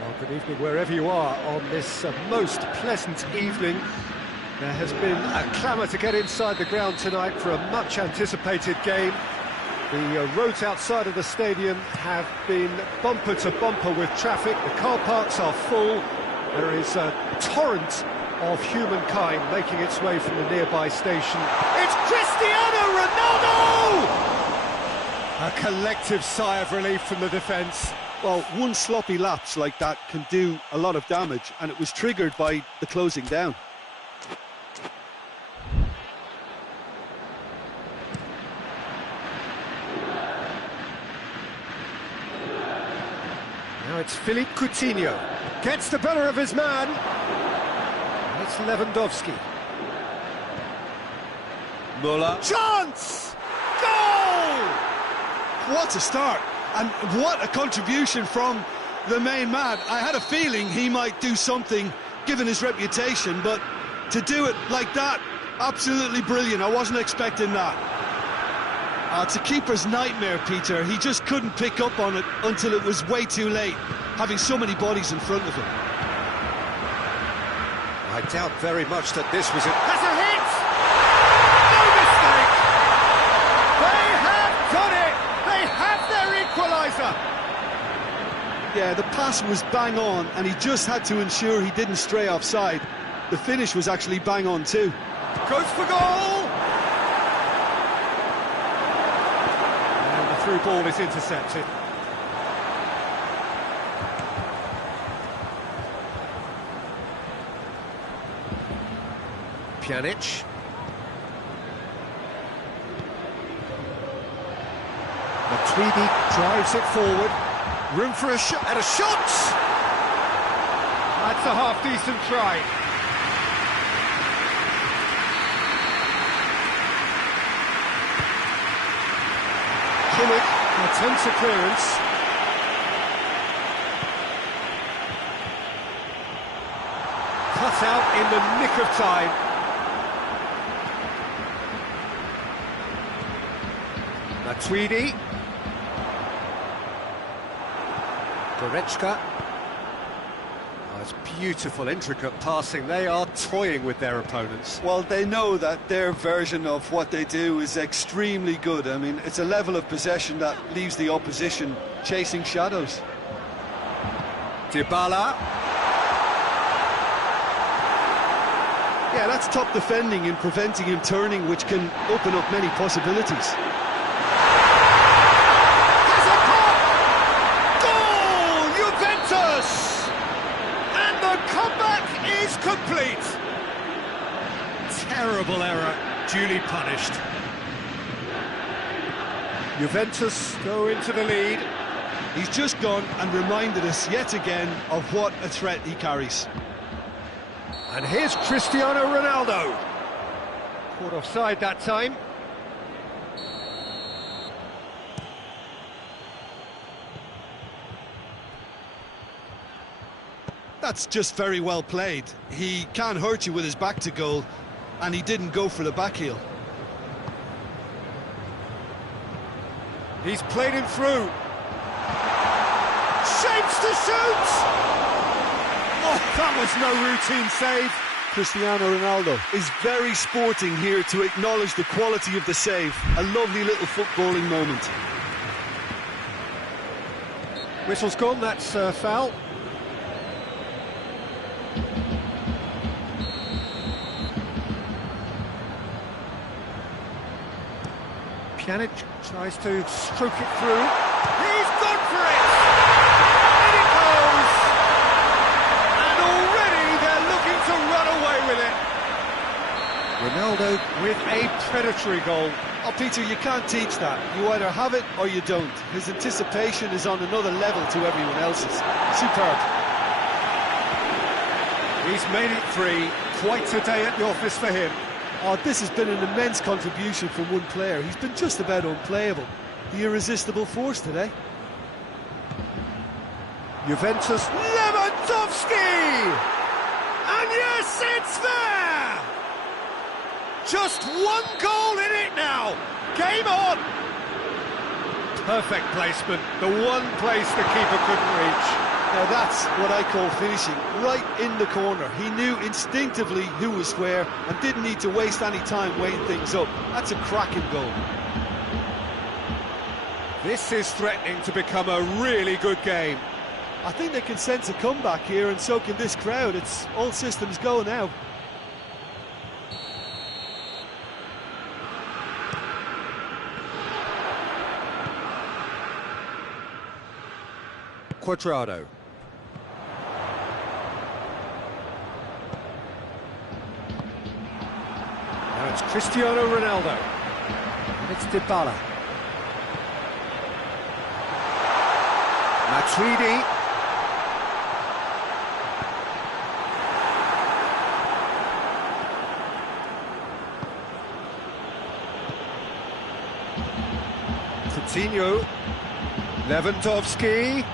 Well, good evening wherever you are on this most pleasant evening. There has been a clamour to get inside the ground tonight for a much-anticipated game. The roads outside of the stadium have been bumper to bumper with traffic. The car parks are full. There is a torrent of humankind making its way from the nearby station. It's Cristiano Ronaldo! A collective sigh of relief from the defence. Well, one sloppy lapse like that can do a lot of damage, and it was triggered by the closing down. Now it's Philippe Coutinho. Gets the better of his man. And it's Lewandowski. Muller. Chance! Goal! What a start! And what a contribution from the main man. I had a feeling he might do something, given his reputation, but to do it like that, absolutely brilliant. I wasn't expecting that. It's a keeper's nightmare, Peter. He just couldn't pick up on it until it was way too late, having so many bodies in front of him. I doubt very much that this was it. Has a hit! No mistake! They have done it! They have their equaliser! Yeah, the pass was bang on, and he just had to ensure he didn't stray offside. The finish was actually bang on too. Goes for goal! And the through ball is intercepted. Pjanic. Matuidi drives it forward. Room for a shot, and a shot! That's a half-decent try. Kimmich attempts a clearance. Cut out in the nick of time. Matuidi. Goretzka. Oh, it's beautiful, intricate passing. They are toying with their opponents. Well, they know that their version of what they do is extremely good. I mean, it's a level of possession that leaves the opposition chasing shadows. Dybala. Yeah, that's top defending and preventing him turning, which can open up many possibilities. There's a pop! Goal! Juventus! And the comeback is complete. Terrible error, duly punished. Juventus go into the lead. He's just gone and reminded us yet again of what a threat he carries. And here's Cristiano Ronaldo. Caught offside that time. That's just very well played. He can't hurt you with his back to goal, and he didn't go for the back heel. He's played him through. Shapes to shoot! Oh, that was no routine save. Cristiano Ronaldo is very sporting here to acknowledge the quality of the save. A lovely little footballing moment. Whistle's gone, that's foul. Pjanic tries to stroke it through. He's gone for it! In it goes! And already they're looking to run away with it. Ronaldo with a predatory goal. Oh, Peter, you can't teach that. You either have it or you don't. His anticipation is on another level to everyone else's. Superb. He's made it 3. Quite a day at the office for him. Oh, this has been an immense contribution from one player. He's been just about unplayable. The irresistible force today. Juventus, Lewandowski! And yes, it's there! Just one goal in it now. Game on! Perfect placement, the one place the keeper couldn't reach. Now that's what I call finishing, right in the corner. He knew instinctively who was where and didn't need to waste any time weighing things up. That's a cracking goal. This is threatening to become a really good game. I think they can sense a comeback here, and so can this crowd. It's all systems go now. Quadrado. Now it's Cristiano Ronaldo. And it's Dybala. Matuidi. Coutinho. Lewandowski.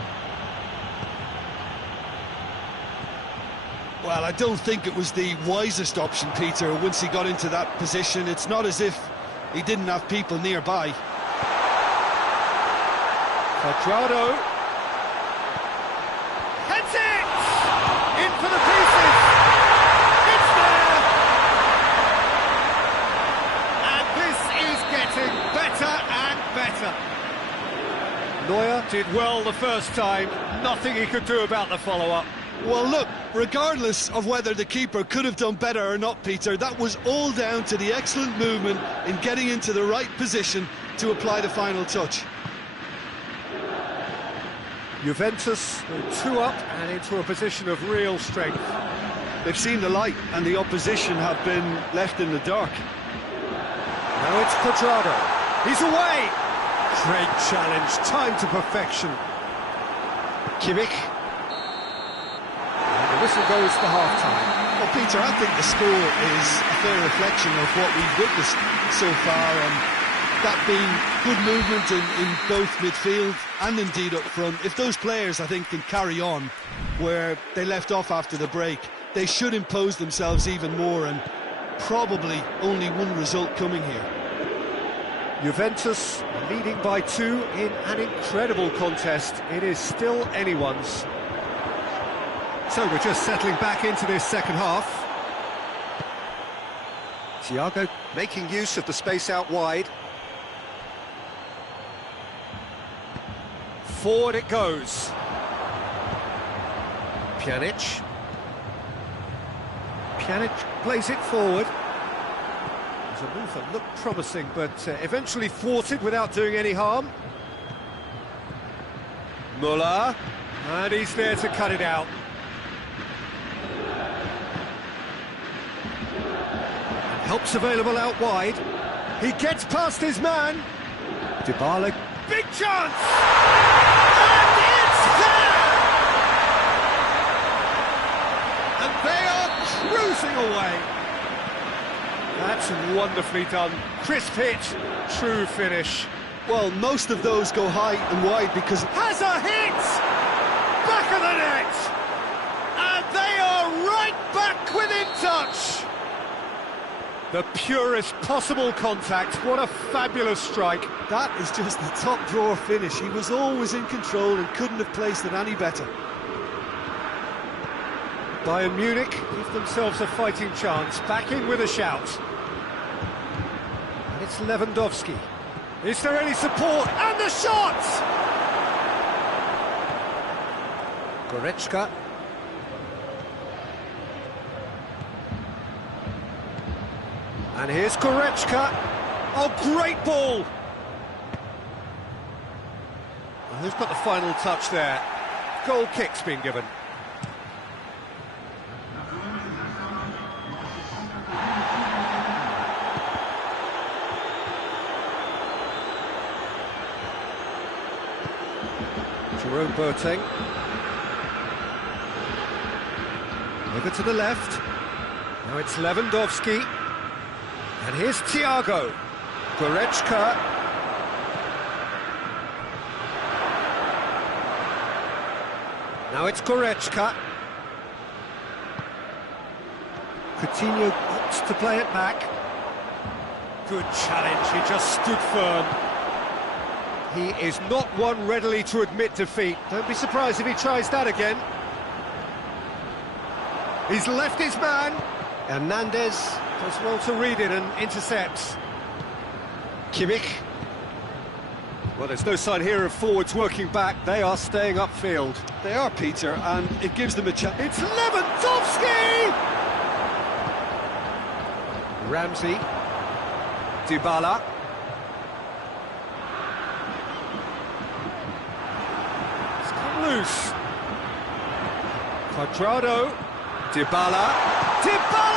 Well, I don't think it was the wisest option, Peter, once he got into that position. It's not as if he didn't have people nearby. Quadrado. Heads it! In for the pieces! It's there! And this is getting better and better. Neuer did well the first time. Nothing he could do about the follow-up. Well, look, regardless of whether the keeper could have done better or not, Peter, that was all down to the excellent movement in getting into the right position to apply the final touch. Juventus go 2 up and into a position of real strength. They've seen the light and the opposition have been left in the dark. Now it's Quadrado. He's away! Great challenge, time to perfection. Kimmich. And the whistle goes for half-time. Well, Peter, I think the score is a fair reflection of what we've witnessed so far, and that being good movement in both midfield and indeed up front. If those players, I think, can carry on where they left off after the break, they should impose themselves even more, and probably only one result coming here. Juventus leading by 2 in an incredible contest. It is still anyone's. So we're just settling back into this second half. Thiago making use of the space out wide. Forward it goes. Pjanic plays it forward. It was a move that looked promising, but eventually thwarted without doing any harm. Muller, and he's there to cut it out. Helps available out wide. He gets past his man. Dybala, big chance! And it's there! And they are cruising away. That's wonderfully done. Crisp hit, true finish. Well, most of those go high and wide because... Has a hit! Back of the net! And they are right back within touch! The purest possible contact. What a fabulous strike. That is just the top drawer finish. He was always in control and couldn't have placed it any better. Bayern Munich give themselves a fighting chance. Back in with a shout. And it's Lewandowski. Is there any support? And the shot! Goretzka. And here's Goretzka. Oh, great ball! And who's got the final touch there? Goal kick's been given. Jerome Boateng. Over to the left. Now it's Lewandowski. And here's Thiago. Goretzka. Now it's Goretzka. Coutinho opts to play it back. Good challenge, he just stood firm. He is not one readily to admit defeat. Don't be surprised if he tries that again. He's left his man. Hernandez does well to read it and intercepts. Kimmich. Well, there's no sign here of forwards working back. They are staying upfield. They are, Peter, and it gives them a chance. It's Lewandowski! Ramsey. Dybala. It's come loose. Quadrado. Dybala. Dybala!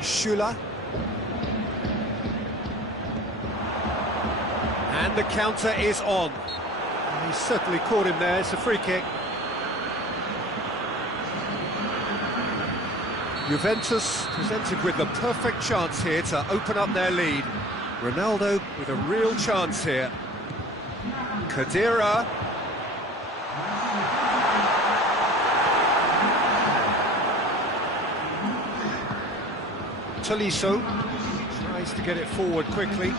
Schüller. And the counter is on. He certainly caught him there. It's a free kick. Juventus presented with the perfect chance here to open up their lead. Ronaldo with a real chance here. Khedira. Tolisso tries to get it forward quickly.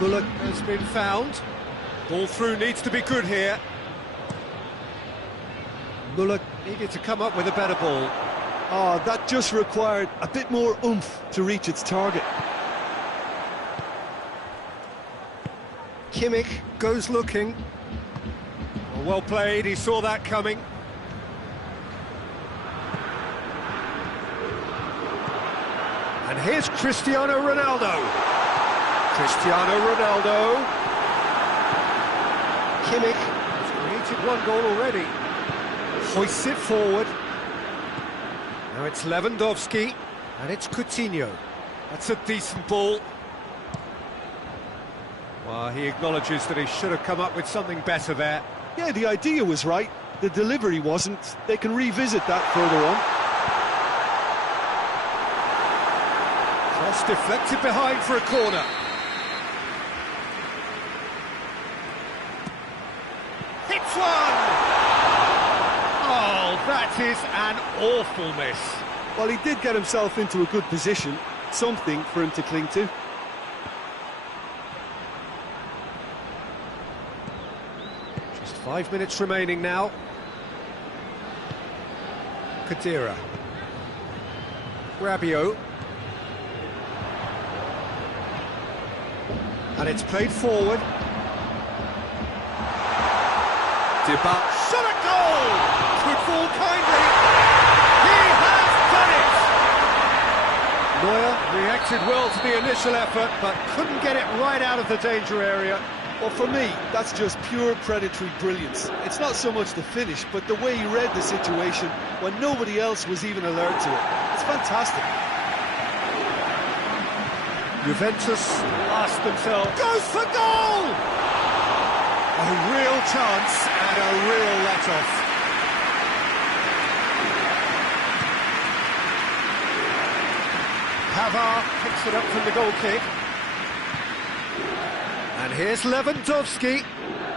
Bullock has been found. Ball through needs to be good here. Bullock needed to come up with a better ball. Oh, that just required a bit more oomph to reach its target. Kimmich goes looking. Well played, he saw that coming. And here's Cristiano Ronaldo. Cristiano Ronaldo. Kimmich has created one goal already. Hoists it forward. Now it's Lewandowski, and it's Coutinho. That's a decent ball. Well, he acknowledges that he should have come up with something better there. Yeah, the idea was right, the delivery wasn't. They can revisit that further on. Cross deflected behind for a corner. Hits one! Oh, that is an awful miss. Well, he did get himself into a good position, something for him to cling to. Just 5 minutes remaining now. Kadira. Rabiot. And it's played forward. Dibba. Shot at goal! Could fall kindly. He has done it! Neuer reacted well to the initial effort, but couldn't get it right out of the danger area. Well, for me, that's just pure predatory brilliance. It's not so much the finish, but the way he read the situation when nobody else was even alert to it. It's fantastic. Juventus lost themselves. Goes for goal! A real chance and a real let-off. Pavard picks it up from the goal kick. And here's Lewandowski.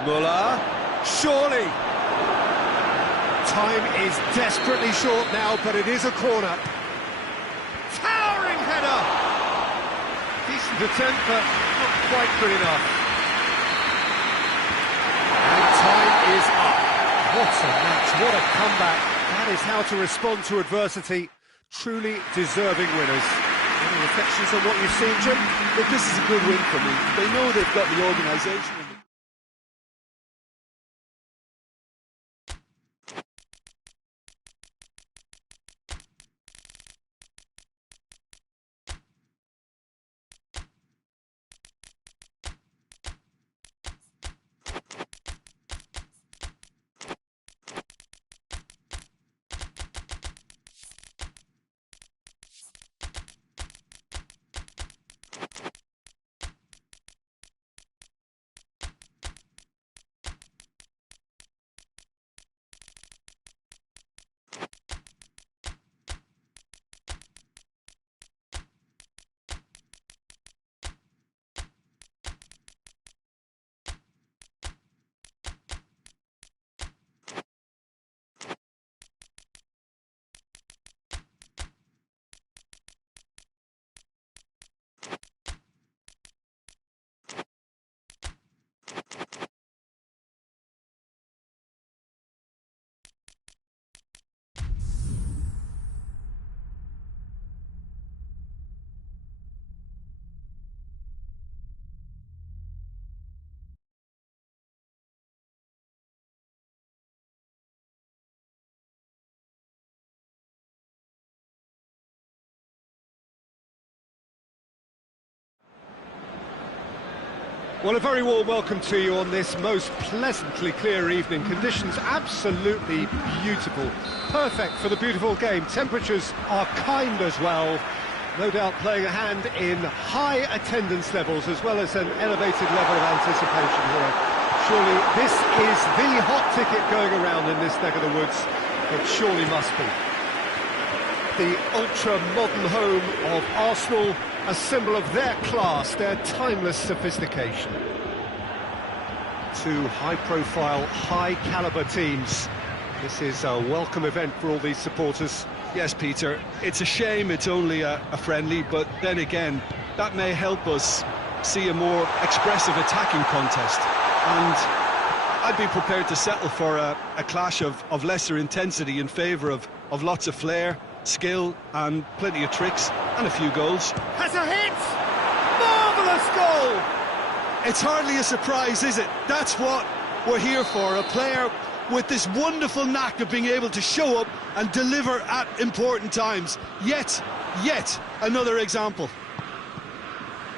Müller. Surely. Time is desperately short now, but it is a corner. Towering header! Decent attempt, but not quite good enough. And time is up. What a match, what a comeback. That is how to respond to adversity. Truly deserving winners. Any reflections on what you've seen, Jim? But this is a good win for me. They know they've got the organisation. Well, a very warm welcome to you on this most pleasantly clear evening. Conditions absolutely beautiful. Perfect for the beautiful game. Temperatures are kind as well. No doubt playing a hand in high attendance levels as well as an elevated level of anticipation here. Surely this is the hot ticket going around in this neck of the woods. It surely must be. The ultra-modern home of Arsenal, a symbol of their class, their timeless sophistication. Two high-profile, high-caliber teams. This is a welcome event for all these supporters. Yes, Peter, it's a shame it's only a friendly, but then again, that may help us see a more expressive attacking contest. And I'd be prepared to settle for a clash of lesser intensity in favour of lots of flair, skill and plenty of tricks and a few goals. Has a hit! Marvellous goal! It's hardly a surprise, is it? That's what we're here for, a player with this wonderful knack of being able to show up and deliver at important times. Yet another example.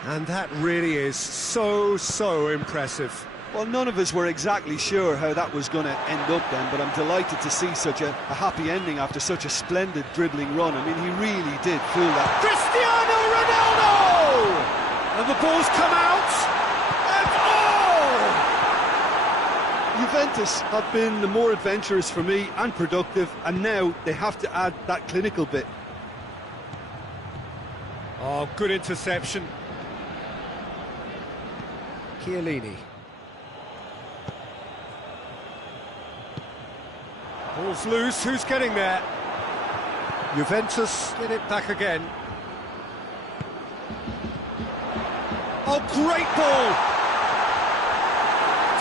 And that really is so impressive. Well, none of us were exactly sure how that was going to end up then, but I'm delighted to see such a happy ending after such a splendid dribbling run. I mean, he really did fool that. Cristiano Ronaldo! And the ball's come out, and Juventus have been the more adventurous for me and productive, and now they have to add that clinical bit. oh, good interception. Chiellini. Ball's loose, who's getting there? Juventus get it back again. Oh, great ball!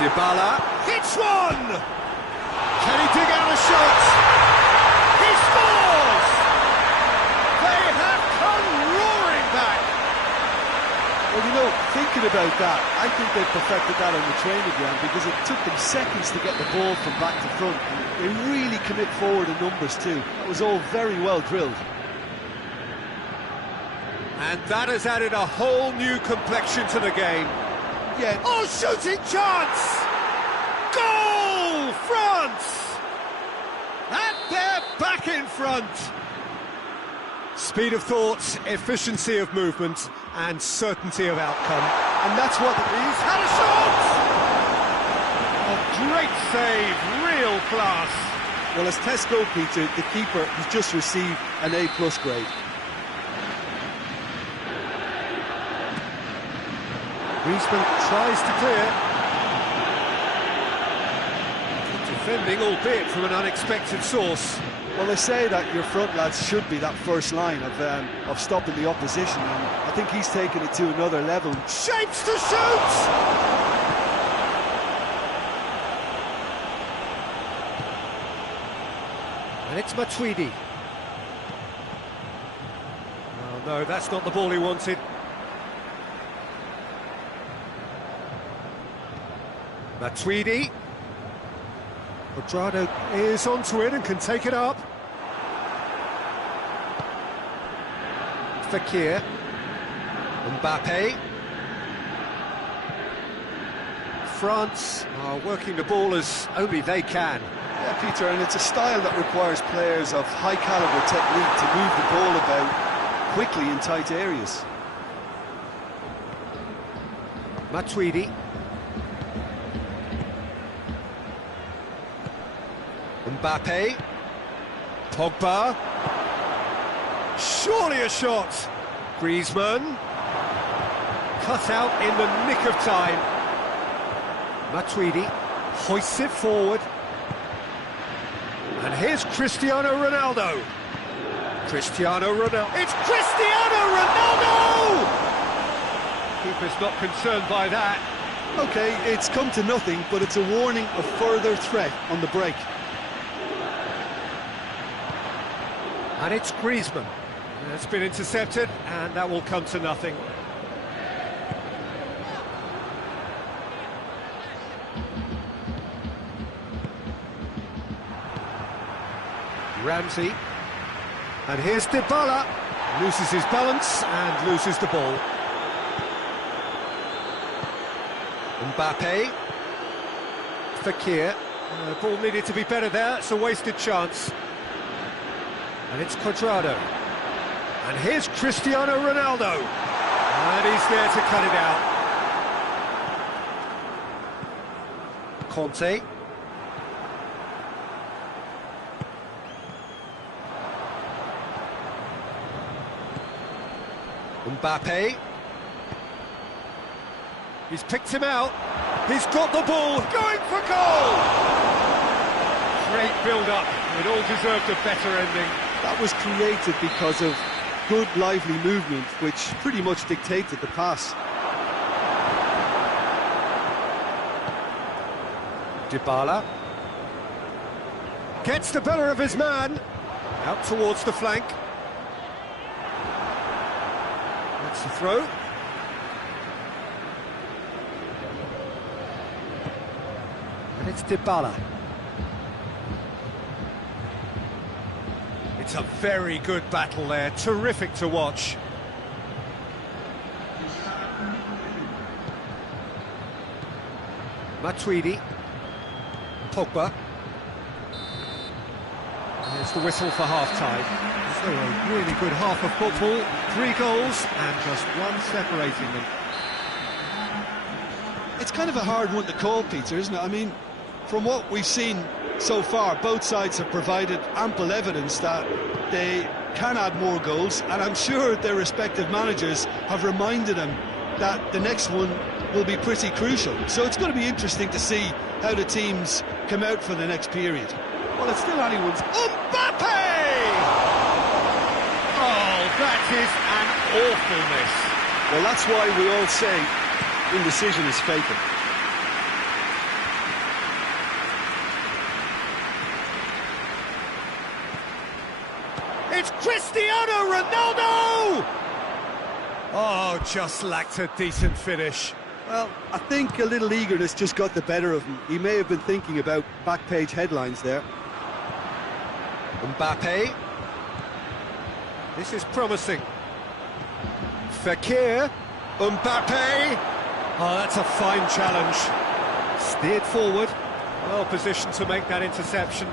Dybala hits one! Can he dig out a shot? He scores! They have come roaring back! Well, you know, thinking about that, I think they perfected that on the training ground because it took them seconds to get the ball from back to front. And they really commit forward in numbers too. That was all very well drilled. And that has added a whole new complexion to the game. Yeah. Oh, shooting chance! Goal, France! And they're back in front. Speed of thought, efficiency of movement, and certainty of outcome. And that's what he's had a shot! A great save, real class. Well, as test goalkeeper, the keeper has just received an A+ grade. Griezmann tries to clear. Good defending, albeit from an unexpected source. Well, they say that your front lads should be that first line of stopping the opposition, and I think he's taken it to another level. Shapes to shoot! And it's Matuidi. Oh no, that's not the ball he wanted. Matuidi. Quadrado is onto it and can take it up. Fekir. Mbappe. France are working the ball as only they can. Yeah, Peter, and it's a style that requires players of high calibre technique to move the ball about quickly in tight areas. Matuidi. Mbappe. Pogba. Surely a shot. Griezmann. Cut out in the nick of time. Matuidi hoists it forward. And here's Cristiano Ronaldo. Cristiano Ronaldo. It's Cristiano Ronaldo! Keeper's not concerned by that. OK, it's come to nothing, but it's a warning of further threat on the break. And it's Griezmann. It's been intercepted, and that will come to nothing. Ramsey. And here's Dybala. Loses his balance and loses the ball. Mbappe. Fekir. The ball needed to be better there. It's a wasted chance. And it's Quadrado. And here's Cristiano Ronaldo. And he's there to cut it out. Conte. Mbappe. He's picked him out. He's got the ball, going for goal! Great build-up. It all deserved a better ending. That was created because of good, lively movement, which pretty much dictated the pass. Dybala. Gets the better of his man. Out towards the flank. That's the throw. And it's Dybala. It's a very good battle there, terrific to watch. Matuidi. Pogba. Here's the whistle for half-time. So a really good half of football. 3 goals and just one separating them. It's kind of a hard one to call, Peter, isn't it? I mean, from what we've seen so far, both sides have provided ample evidence that they can add more goals, and I'm sure their respective managers have reminded them that the next one will be pretty crucial. So it's going to be interesting to see how the teams come out for the next period. Well, it's still anyone's. Mbappe! Oh, that is an awful miss. Well, that's why we all say indecision is fatal. It's Cristiano Ronaldo! Oh, just lacked a decent finish. Well, I think a little eagerness just got the better of him. He may have been thinking about back-page headlines there. Mbappe. This is promising. Fekir. Mbappe. Oh, that's a fine challenge. Steered forward. Well positioned to make that interception.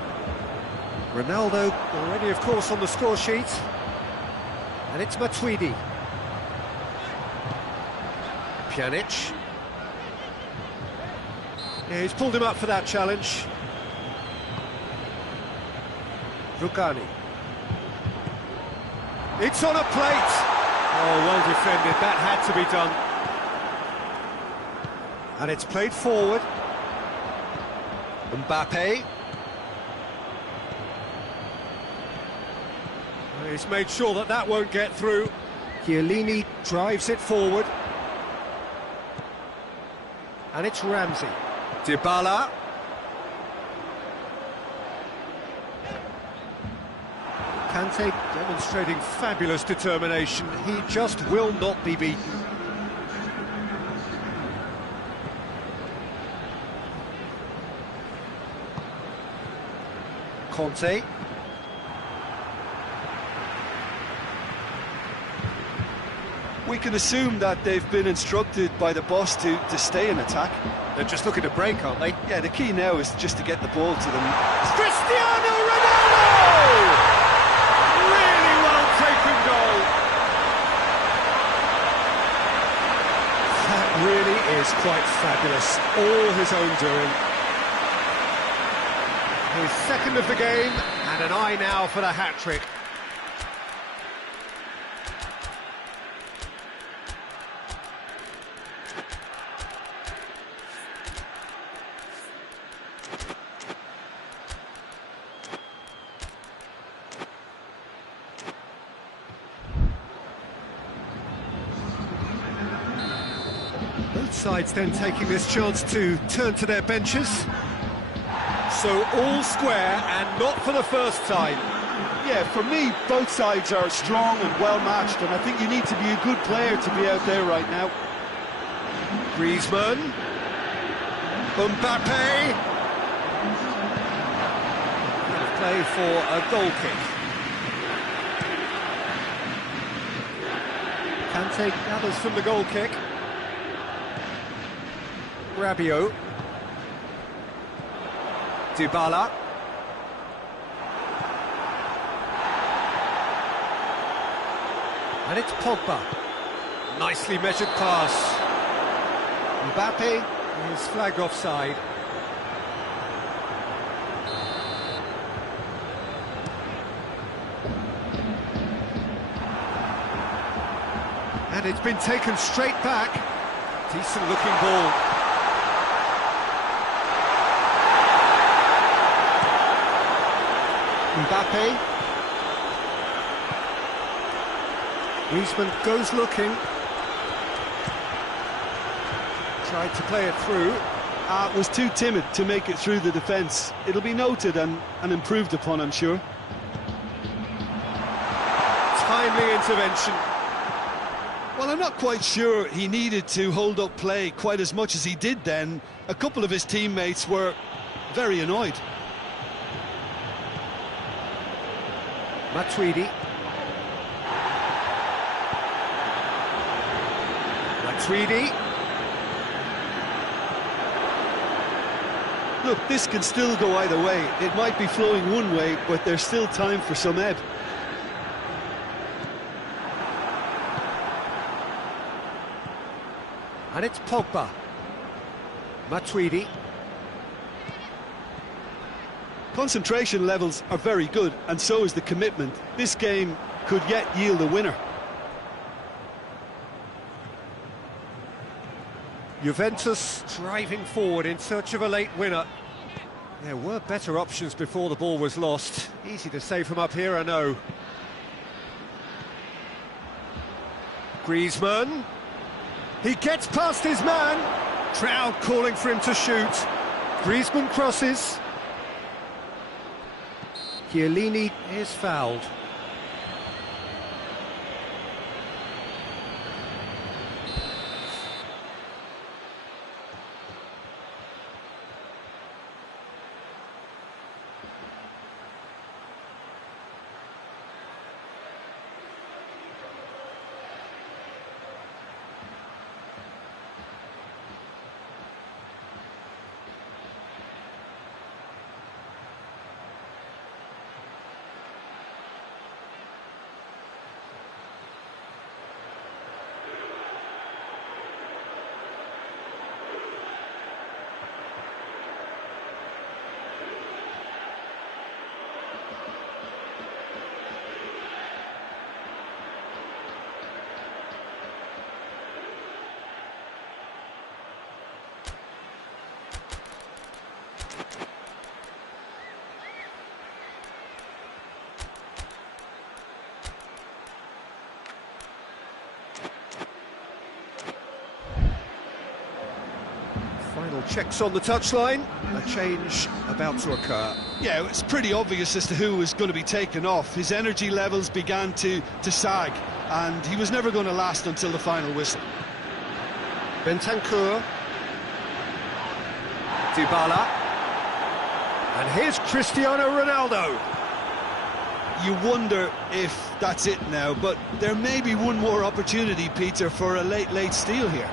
Ronaldo already, of course, on the score sheet. And it's Matuidi. Pjanic. Yeah, he's pulled him up for that challenge. Rugani. It's on a plate! Oh, well defended, that had to be done. And it's played forward. Mbappe. He's made sure that that won't get through. Chiellini drives it forward. And it's Ramsey. Dybala. Kante demonstrating fabulous determination. He just will not be beaten. Conte. We can assume that they've been instructed by the boss to stay in attack. They're just looking to break, aren't they? Yeah, the key now is just to get the ball to them. Cristiano Ronaldo! Really well taken goal. That really is quite fabulous. All his own doing. His second of the game, and an eye now for the hat-trick. Both sides then taking this chance to turn to their benches. So all square, and not for the first time. Yeah, for me, both sides are strong and well-matched, and I think you need to be a good player to be out there right now. Griezmann. Mbappe. Play for a goal kick. Kante gathers from the goal kick. Rabiot. Dybala. And it's Pogba. Nicely measured pass. Mbappe is flagged offside. And it's been taken straight back. Decent looking ball. Mbappe. Griezmann goes looking. Tried to play it through. Was too timid to make it through the defence. It'll be noted and improved upon, I'm sure. Timely intervention. Well, I'm not quite sure he needed to hold up play quite as much as he did then. A couple of his teammates were very annoyed. Matuidi. Matuidi. Look, this can still go either way. It might be flowing one way, but there's still time for some ebb. And it's Pogba. Matuidi. Concentration levels are very good, and so is the commitment. This game could yet yield a winner. Juventus driving forward in search of a late winner. There were better options before the ball was lost. Easy to say from up here, I know. Griezmann. He gets past his man. Crowd calling for him to shoot. Griezmann crosses. Chiellini is fouled. Final checks on the touchline. A change about to occur. Yeah, it's pretty obvious as to who was going to be taken off. His energy levels began to sag, and he was never going to last until the final whistle. Bentancur. Dybala. And here's Cristiano Ronaldo. You wonder if that's it now, but there may be one more opportunity, Peter, for a late steal here.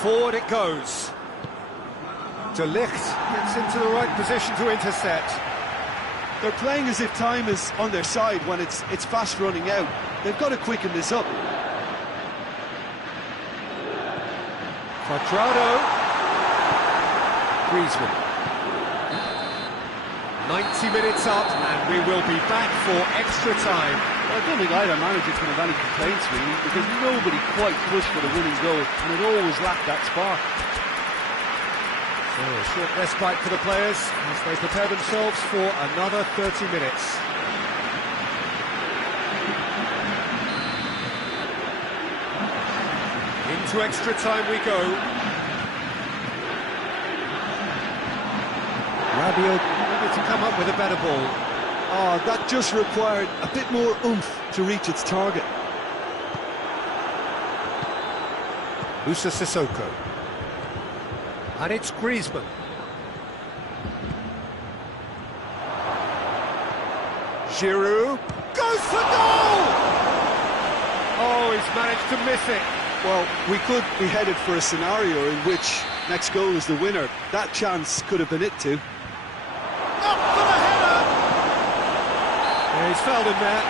Forward it goes. De Ligt gets into the right position to intercept. They're playing as if time is on their side when it's fast running out. They've got to quicken this up. Quadrado. Griezmann. 90 minutes up, and we will be back for extra time. I don't think either manager's going to have any complaints, really, because nobody quite pushed for the winning goal, and it always lacked that spark. So a short respite for the players as they prepare themselves for another 30 minutes. Into extra time we go. Rabiot able to come up with a better ball. Oh, that just required a bit more oomph to reach its target. Musa Sissoko. And it's Griezmann. Giroud goes for goal! Oh, he's managed to miss it. Well, we could be headed for a scenario in which next goal is the winner. That chance could have been it too. Up for the header! Yeah, he's fouled him there.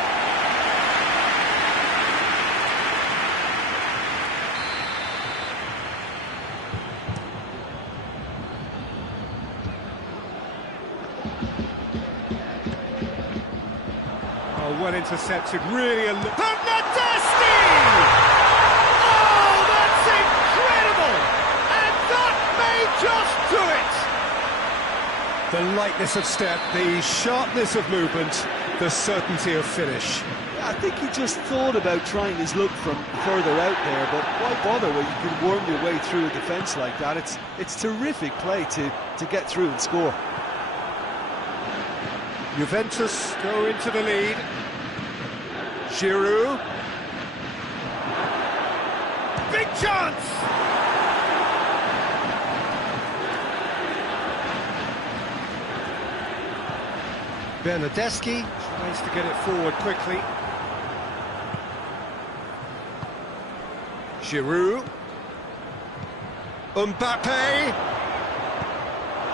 Oh, well intercepted, really Bernardeschi! Oh, that's incredible! And that may just do it! The lightness of step, the sharpness of movement, the certainty of finish. I think he just thought about trying his luck from further out there, but why bother when you can worm your way through a defence like that? It's terrific play to get through and score. Juventus go into the lead. Giroud. Big chance! Bernardeschi tries to get it forward quickly. Giroud. Mbappe.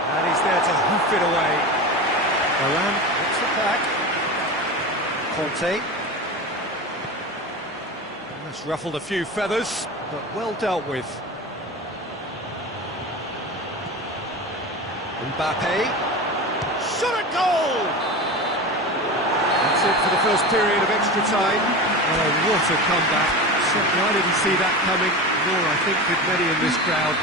And he's there to hoof it away. Varane gets it back. Conte. That's ruffled a few feathers, but well dealt with. Mbappe. Shot at goal! That's it for the first period of extra time. Oh, what a comeback. So why did he see that coming? Nor, I think, did many in this crowd.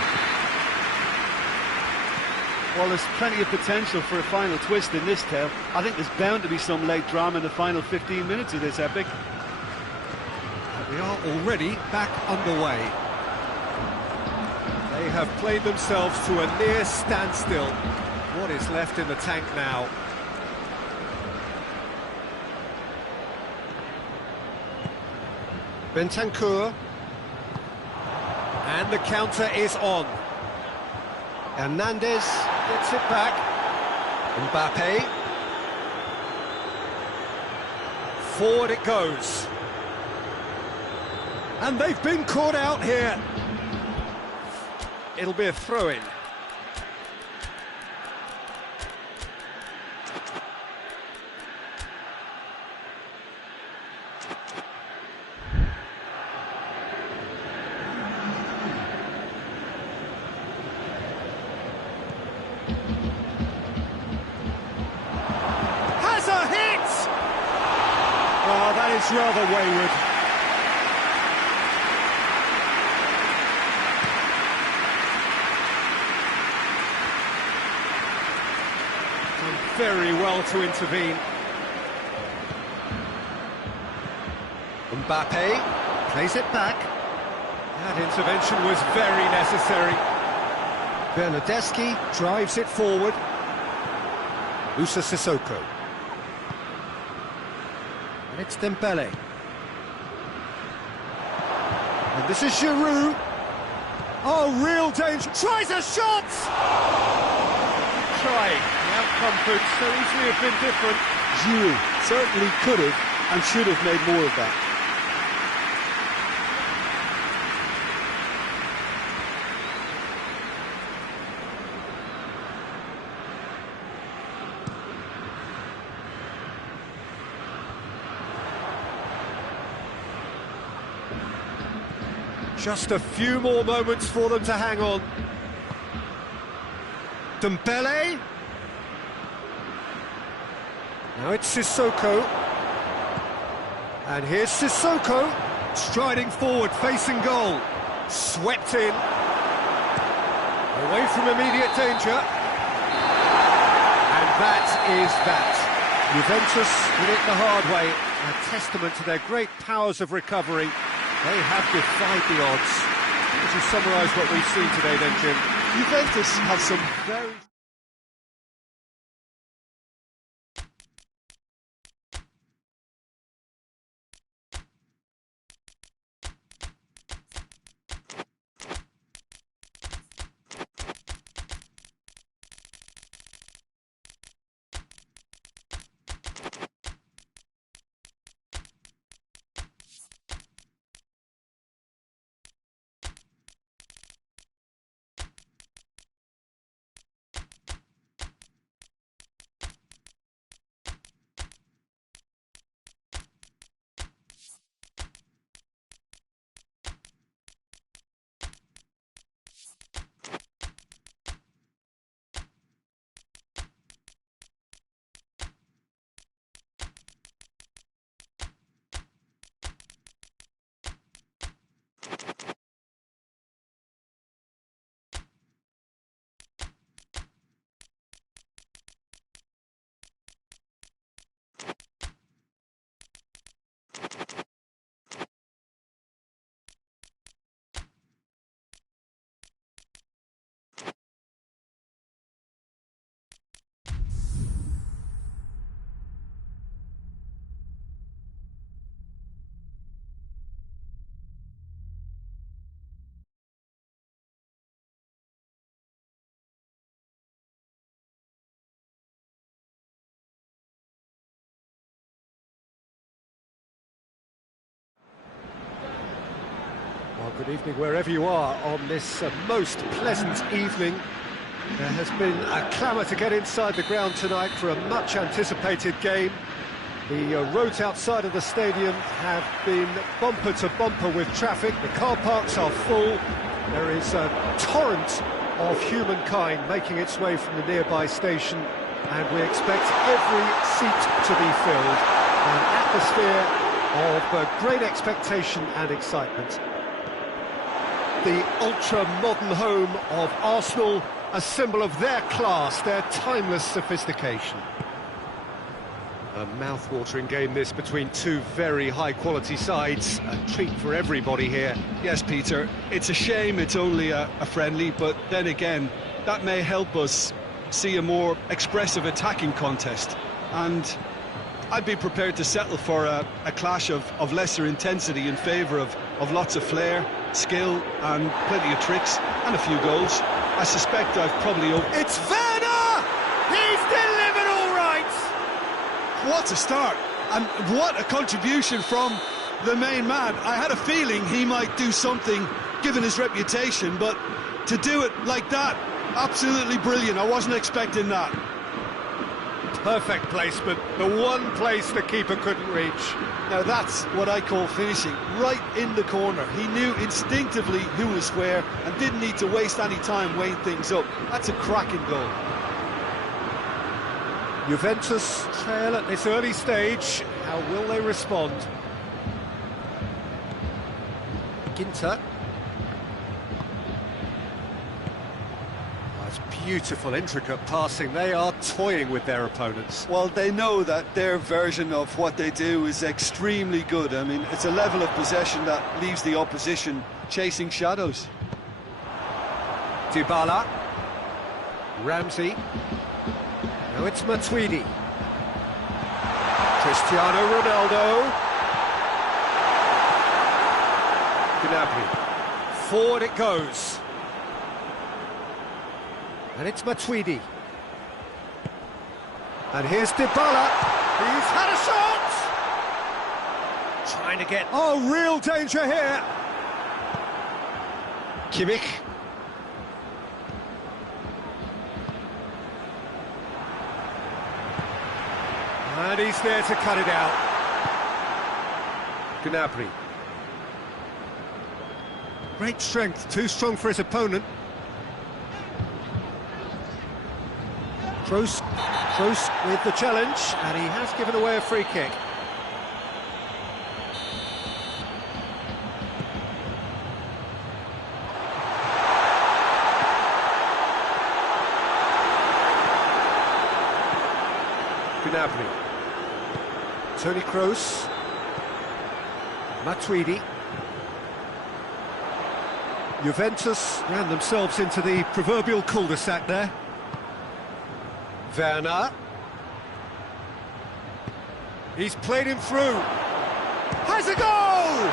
Well, there's plenty of potential for a final twist in this tale. I think there's bound to be some late drama in the final 15 minutes of this epic. But we are already back underway. They have played themselves to a near standstill. What is left in the tank now? Bentancur. And the counter is on. Hernandez gets it back. Mbappe. Forward it goes. And they've been caught out here. It'll be a throw-in. Has a hit! Oh, that is rather wayward. Very well to intervene. Mbappe plays it back. That intervention was very necessary. Bernardeschi drives it forward. Moussa Sissoko. And it's Dembele. And this is Giroud. Oh, real danger. Tries a shot! Trying. The outcome could so easily have been different. Giroud certainly could have and should have made more of that. Just a few more moments for them to hang on. Dembele. Now it's Sissoko. And here's Sissoko, striding forward, facing goal. Swept in. Away from immediate danger. And that is that. Juventus did it the hard way. A testament to their great powers of recovery. They have defied the odds. Would you summarise what we've seen today then, Jim? Juventus have some very... Good evening wherever you are on this most pleasant evening. There has been a clamour to get inside the ground tonight for a much anticipated game. The roads outside of the stadium have been bumper to bumper with traffic. The car parks are full. There is a torrent of humankind making its way from the nearby station, and we expect every seat to be filled. An atmosphere of great expectation and excitement. The ultra-modern home of Arsenal, a symbol of their class, their timeless sophistication. A mouth-watering game this between two very high-quality sides. A treat for everybody here. Yes, Peter, it's a shame it's only a friendly, but then again, that may help us see a more expressive attacking contest. And I'd be prepared to settle for a clash of lesser intensity in favour of lots of flair, skill and plenty of tricks and a few goals. I suspect I've probably... It's Werner! He's delivered all right! What a start, and what a contribution from the main man. I had a feeling he might do something given his reputation, but to do it like that, absolutely brilliant. I wasn't expecting that. Perfect placement, the one place the keeper couldn't reach. Now that's what I call finishing, right in the corner. He knew instinctively who was where and didn't need to waste any time weighing things up. That's a cracking goal. Juventus trail at this early stage. How will they respond? Ginter. Beautiful, intricate passing. They are toying with their opponents. Well, they know that their version of what they do is extremely good. I mean, it's a level of possession that leaves the opposition chasing shadows. Dybala. Ramsey. Now it's Matuidi. Cristiano Ronaldo. Gnabry. Forward it goes. And it's Matuidi. And here's Dybala. He's had a shot! Trying to get... Oh, real danger here! Kimmich. And he's there to cut it out. Gnabry. Great strength, too strong for his opponent. Kroos with the challenge, and he has given away a free kick. Gnabry. Toni Kroos. Matuidi. Juventus ran themselves into the proverbial cul-de-sac there. Werner. He's played him through. Has a goal!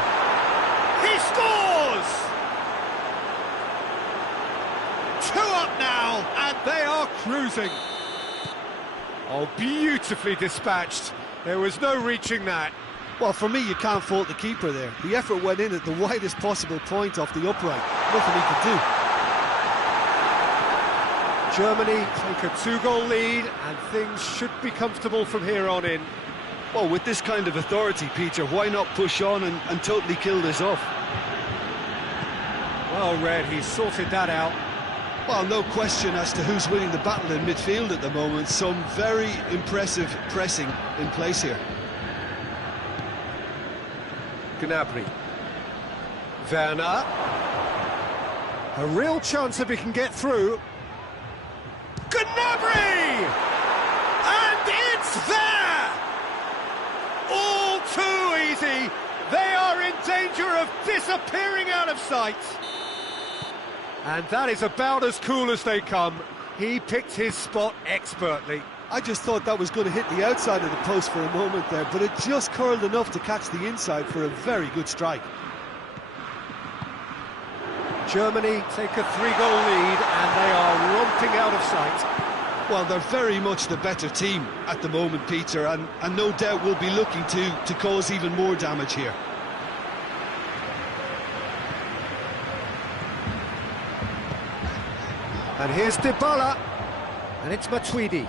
He scores! 2 up now, and they are cruising. Oh, beautifully dispatched. There was no reaching that. Well, for me, you can't fault the keeper there. The effort went in at the widest possible point off the upright. Nothing he could do. Germany take a 2-goal lead, and things should be comfortable from here on in. Well, with this kind of authority, Peter, why not push on and totally kill this off? Well read, he's sorted that out. Well, no question as to who's winning the battle in midfield at the moment. Some very impressive pressing in place here. Gnabry. Werner. A real chance if he can get through. Gnabry! And it's there! All too easy. They are in danger of disappearing out of sight. And that is about as cool as they come. He picked his spot expertly. I just thought that was going to hit the outside of the post for a moment there, but it just curled enough to catch the inside for a very good strike. Germany take a 3-goal lead, and they are romping out of sight. Well, they're very much the better team at the moment, Peter, and no doubt will be looking to cause even more damage here. And here's Dybala, and it's Matuidi.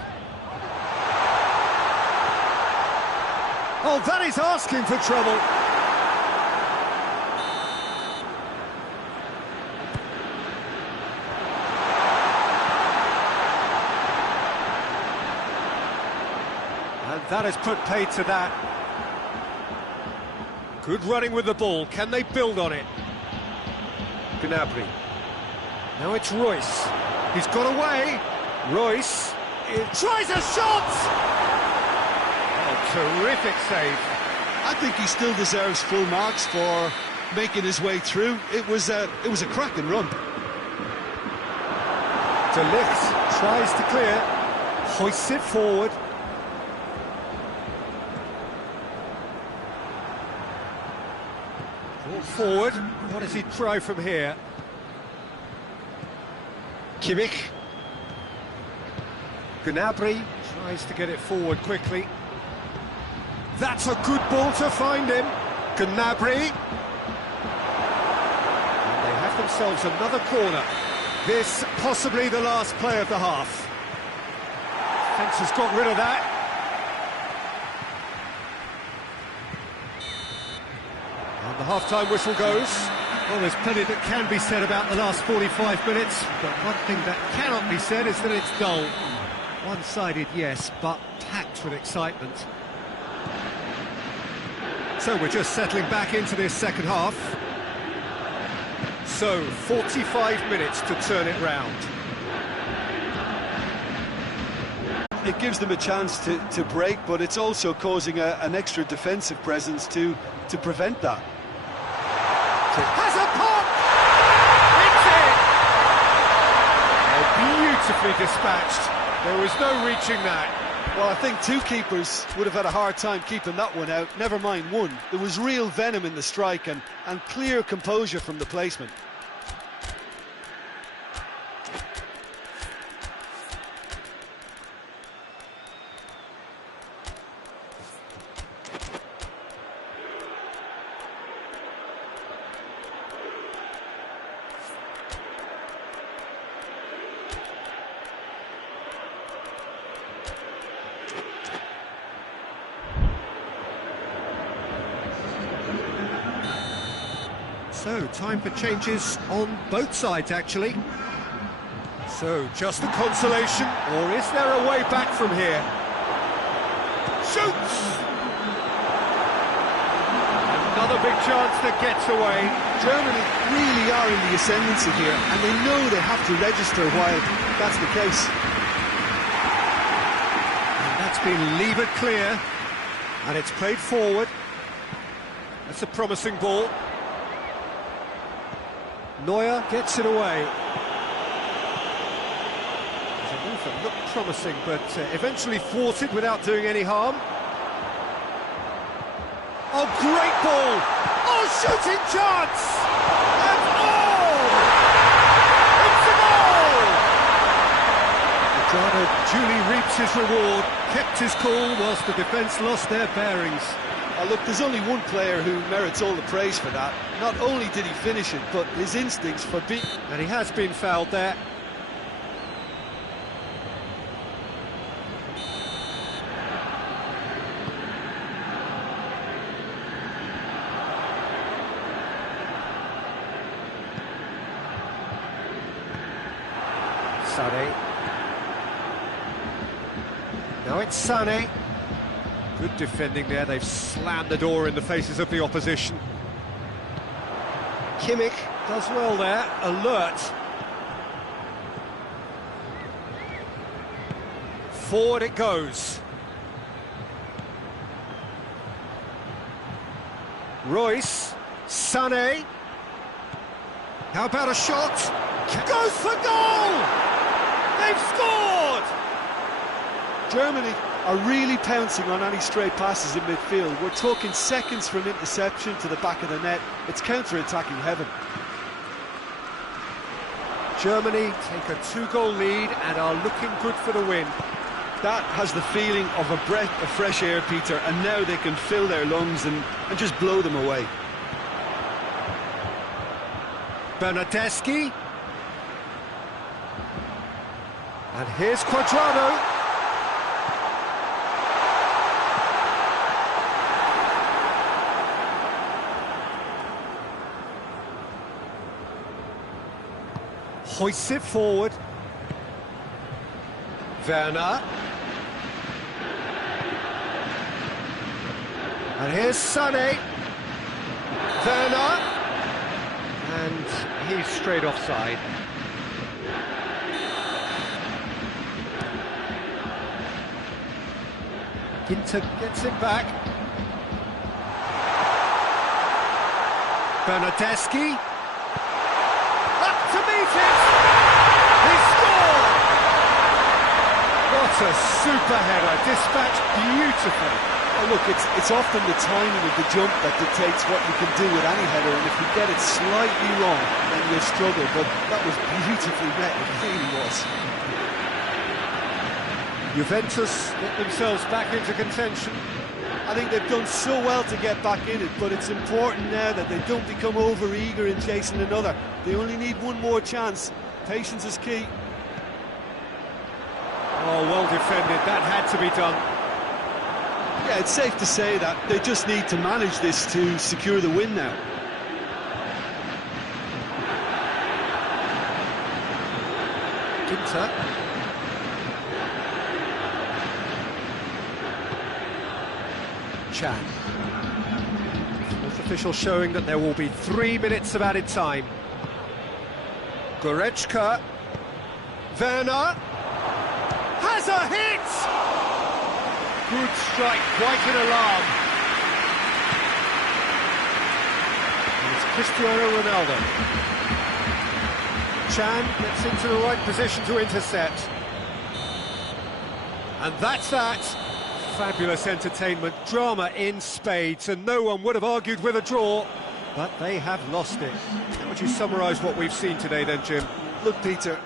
Oh, that is asking for trouble. And that has put paid to that. Good running with the ball. Can they build on it? Gnabry. Now it's Royce. He's got away. Royce tries a shot! Oh, terrific save. I think he still deserves full marks for making his way through. It was a cracking run. De Ligt tries to clear, hoists it forward. Ball forward. What does he try from here? Kimmich. Gnabry tries to get it forward quickly. That's a good ball to find him. Gnabry. And they have themselves another corner. This possibly the last play of the half. Fence has got rid of that. And the half-time whistle goes. Well, there's plenty that can be said about the last 45 minutes, but one thing that cannot be said is that it's dull. One-sided, yes, but packed with excitement. So we're just settling back into this second half. So, 45 minutes to turn it round. It gives them a chance to break, but it's also causing an extra defensive presence to prevent that. Has a pop! It's in! Oh, beautifully dispatched. There was no reaching that. Well, I think two keepers would have had a hard time keeping that one out, never mind one. There was real venom in the strike and clear composure from the placement. So, time for changes on both sides, actually. So, just a consolation, or is there a way back from here? Shoots! Another big chance that gets away. Germany really are in the ascendancy here, and they know they have to register while that's the case. And that's been levered clear, and it's played forward. That's a promising ball. Neuer gets it away. The move that looked promising, but eventually thwarted without doing any harm. Oh, great ball! Oh, shooting chance! And oh! It's a goal! Adriano duly reaps his reward, kept his cool whilst the defence lost their bearings. Look, there's only one player who merits all the praise for that. Not only did he finish it, but his instincts for being... And he has been fouled there. Sané. Now it's Sané. Good defending there, they've slammed the door in the faces of the opposition. Kimmich does well there, alert. Forward it goes. Royce, Sané. How about a shot? Goes for goal! They've scored! Germany are really pouncing on any stray passes in midfield. We're talking seconds from interception to the back of the net. It's counter-attacking heaven. Germany take a 2-goal lead and are looking good for the win. That has the feeling of a breath of fresh air, Peter, and now they can fill their lungs and just blow them away. Bernardeschi. And here's Quadrado. Hoists it forward. Werner. And here's Sané. Werner. And he's straight offside. Ginter gets it back. Bernardeschi. Up to meet it! He scored! What a super header, dispatched beautifully. Oh, look, it's often the timing of the jump that dictates what you can do with any header, and if you get it slightly wrong, then you'll struggle, but that was beautifully met, it really was. Juventus get themselves back into contention. I think they've done so well to get back in it, but it's important now that they don't become over-eager in chasing another. They only need one more chance. Patience is key. Oh, well defended, that had to be done. Yeah, it's safe to say that they just need to manage this to secure the win now. Ginter. Chan. Fourth official showing that there will be 3 minutes of added time. Goretzka. Werner. Has a hit! Good strike, quite an alarm. And it's Cristiano Ronaldo. Chan gets into the right position to intercept. And that's that. Fabulous entertainment, drama in spades, and no one would have argued with a draw, but they have lost it. How would you summarise what we've seen today then, Jim? Look, Peter,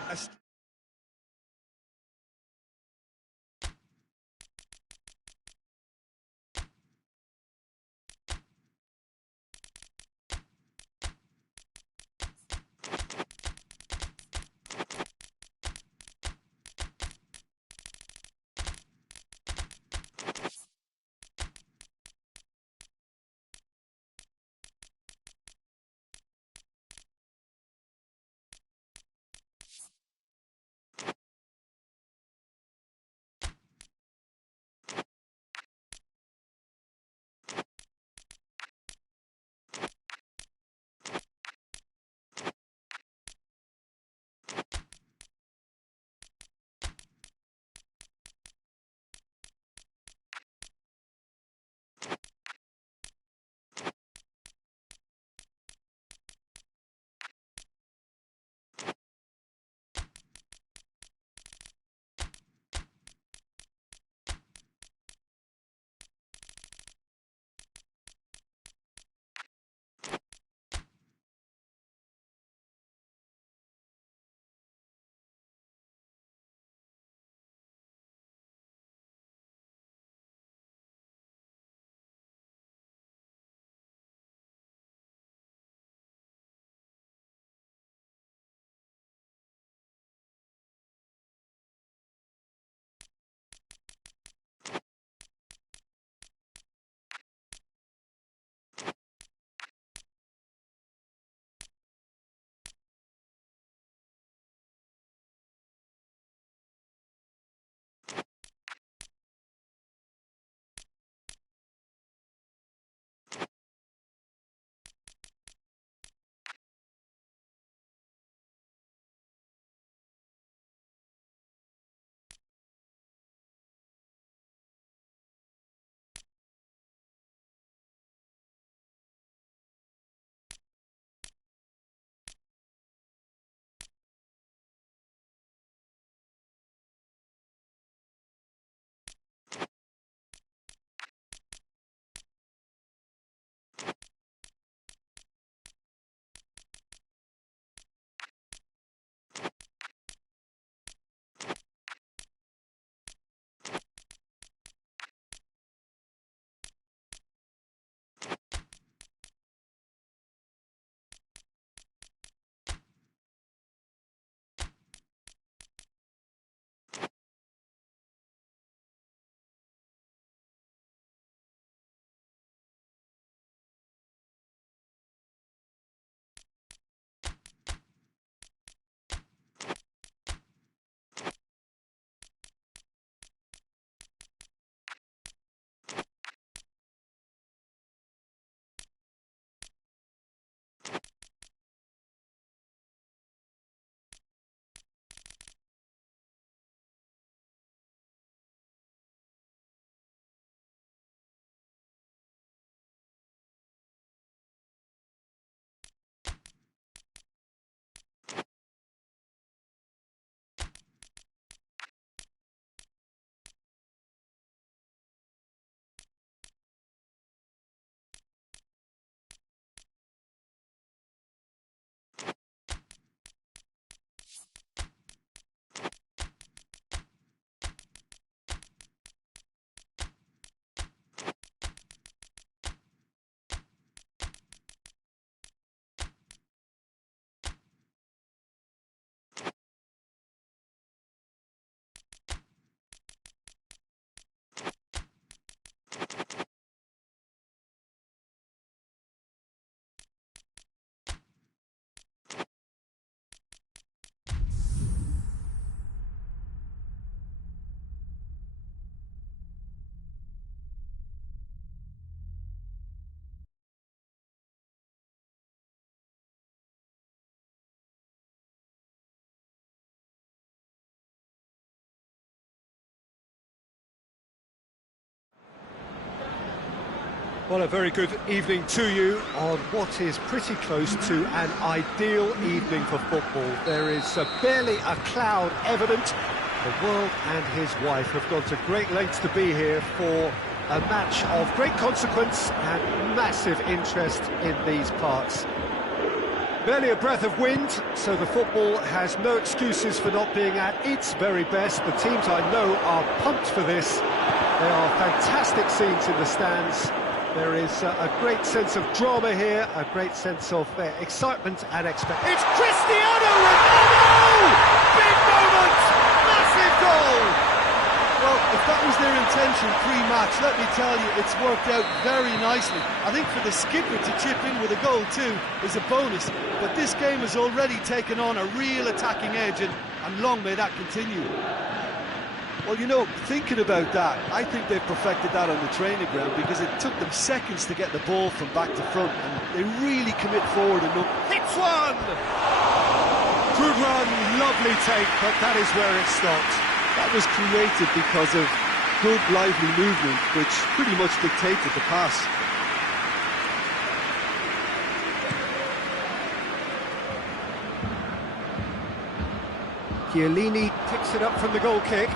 Well, a very good evening to you on what is pretty close to an ideal evening for football. There is barely a cloud evident. The world and his wife have gone to great lengths to be here for a match of great consequence and massive interest in these parts. Barely a breath of wind, so the football has no excuses for not being at its very best. The teams I know are pumped for this. There are fantastic scenes in the stands. There is a great sense of drama here, a great sense of excitement and expectation. It's Cristiano Ronaldo! Big moment! Massive goal! Well, if that was their intention pre-match, let me tell you, it's worked out very nicely. I think for the skipper to chip in with a goal too is a bonus, but this game has already taken on a real attacking edge, and long may that continue. Well, you know, thinking about that, I think they've perfected that on the training ground because it took them seconds to get the ball from back to front, and they really commit forward enough. Hits one! Good run, lovely take, but that is where it stopped. That was created because of good, lively movement, which pretty much dictated the pass. Chiellini picks it up from the goal kick.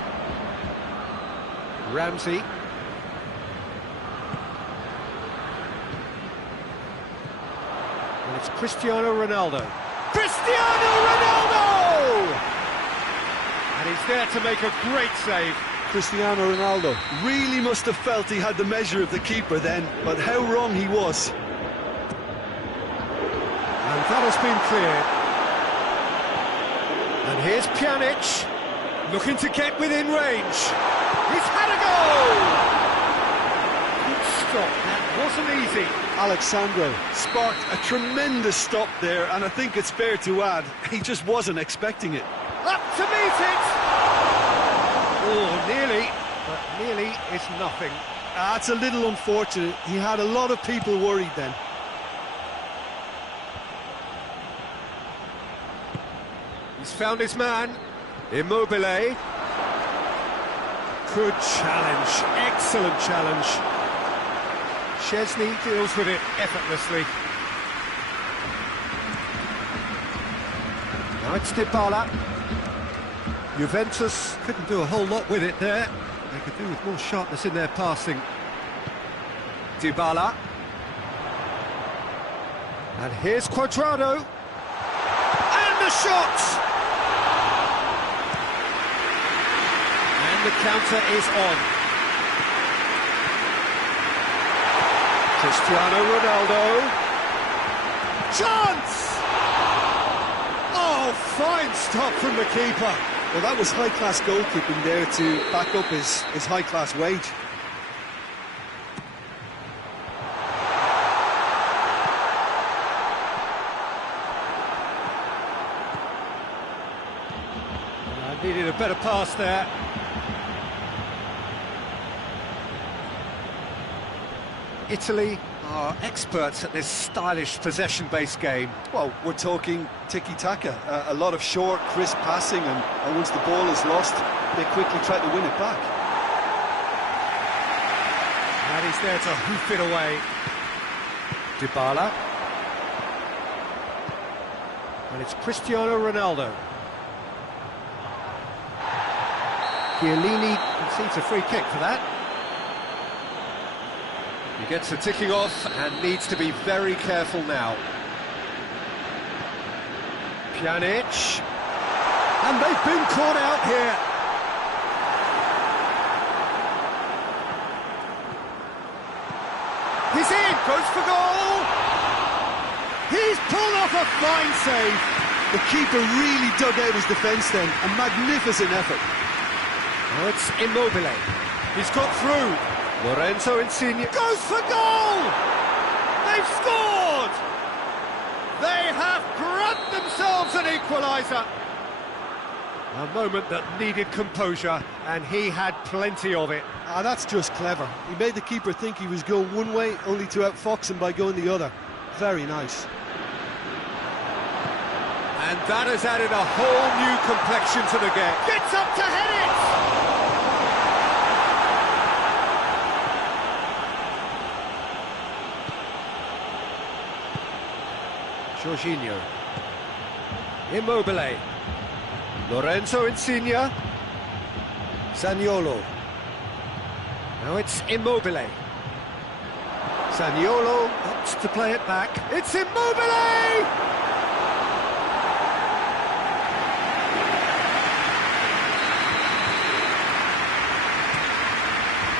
Ramsey. And it's Cristiano Ronaldo. Cristiano Ronaldo! And he's there to make a great save. Cristiano Ronaldo really must have felt he had the measure of the keeper then, but how wrong he was. And that has been cleared. And here's Pjanic, looking to get within range. He's had a goal! Good stop, that wasn't easy. Alexandro sparked a tremendous stop there, and I think it's fair to add, he just wasn't expecting it. Up to meet it! Oh, nearly, but nearly is nothing. That's a little unfortunate. He had a lot of people worried then. He's found his man. Immobile. Good challenge, excellent challenge. Szczesny deals with it effortlessly. Now it's Dybala. Juventus couldn't do a whole lot with it there. They could do with more sharpness in their passing. Dybala. And here's Cuadrado. And the shot! And the counter is on. Cristiano Ronaldo. Chance! Oh, fine stop from the keeper. Well, that was high-class goalkeeping there to back up his high-class wage. I needed a better pass there. Italy are experts at this stylish possession-based game. Well, we're talking tiki-taka, a lot of short, crisp passing, and once the ball is lost, they quickly try to win it back. And he's there to hoof it away. Dybala. And it's Cristiano Ronaldo. Chiellini concedes a free kick for that. He gets the ticking off and needs to be very careful now. Pjanic. And they've been caught out here. He's in, goes for goal. He's pulled off a fine save. The keeper really dug out his defence then, a magnificent effort. Now it's Immobile. He's got through. Lorenzo Insigne goes for goal! They've scored! They have grabbed themselves an equaliser. A moment that needed composure, and he had plenty of it. That's just clever. He made the keeper think he was going one way, only to outfox him by going the other. Very nice. And that has added a whole new complexion to the game. Gets up to head it! Jorginho. Immobile. Lorenzo Insigne. Zaniolo. Now it's Immobile. Zaniolo opts to play it back. It's Immobile!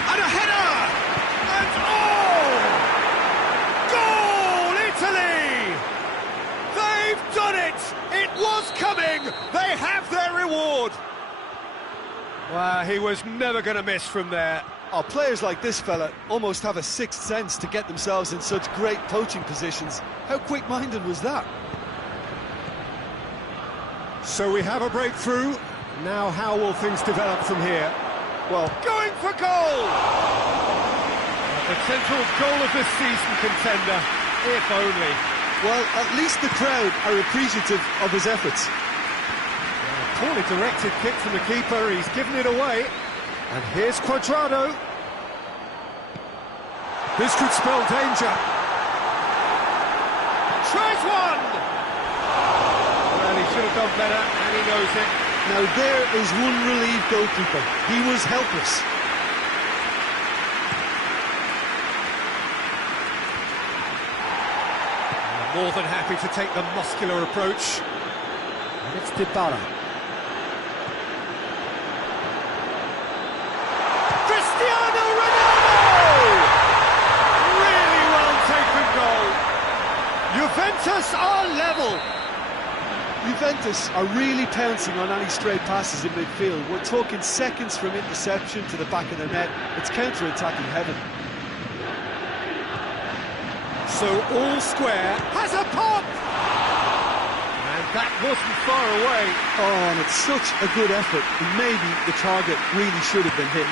And a header! And goal, Italy! They've done it! It was coming! They have their reward! Wow, he was never going to miss from there. Oh, players like this fella almost have a sixth sense to get themselves in such great poaching positions. How quick-minded was that? So we have a breakthrough. Now how will things develop from here? Well, going for goal! A potential goal of the season contender, if only. Well, at least the crowd are appreciative of his efforts. Poorly directed kick from the keeper, he's given it away. And here's Cuadrado. This could spell danger. Tries one! Well, he should have done better, and he knows it. Now there is one relieved goalkeeper. He was helpless. More than happy to take the muscular approach. And it's Dybala. Cristiano Ronaldo! Really well taken goal. Juventus are level. Juventus are really pouncing on any stray passes in midfield. We're talking seconds from interception to the back of the net. It's counter-attacking heaven. So all square has a pop! And that wasn't far away. Oh, and it's such a good effort. Maybe the target really should have been hit.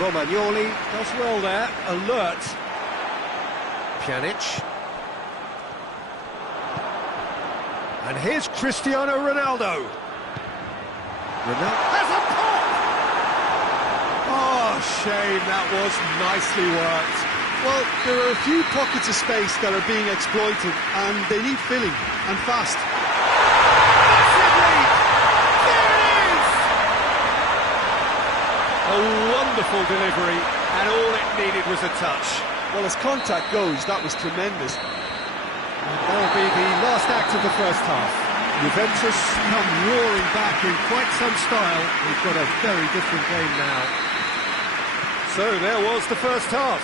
Romagnoli does well there, alert. Pjanic. And here's Cristiano Ronaldo. Ronaldo has a pop! Oh, shame, that was nicely worked. Well, there are a few pockets of space that are being exploited, and they need filling, and fast. Massively! There it is! A wonderful delivery, and all it needed was a touch. Well, as contact goes, that was tremendous. That'll be the last act of the first half. Juventus come roaring back in quite some style. We've got a very different game now. So there was the first half.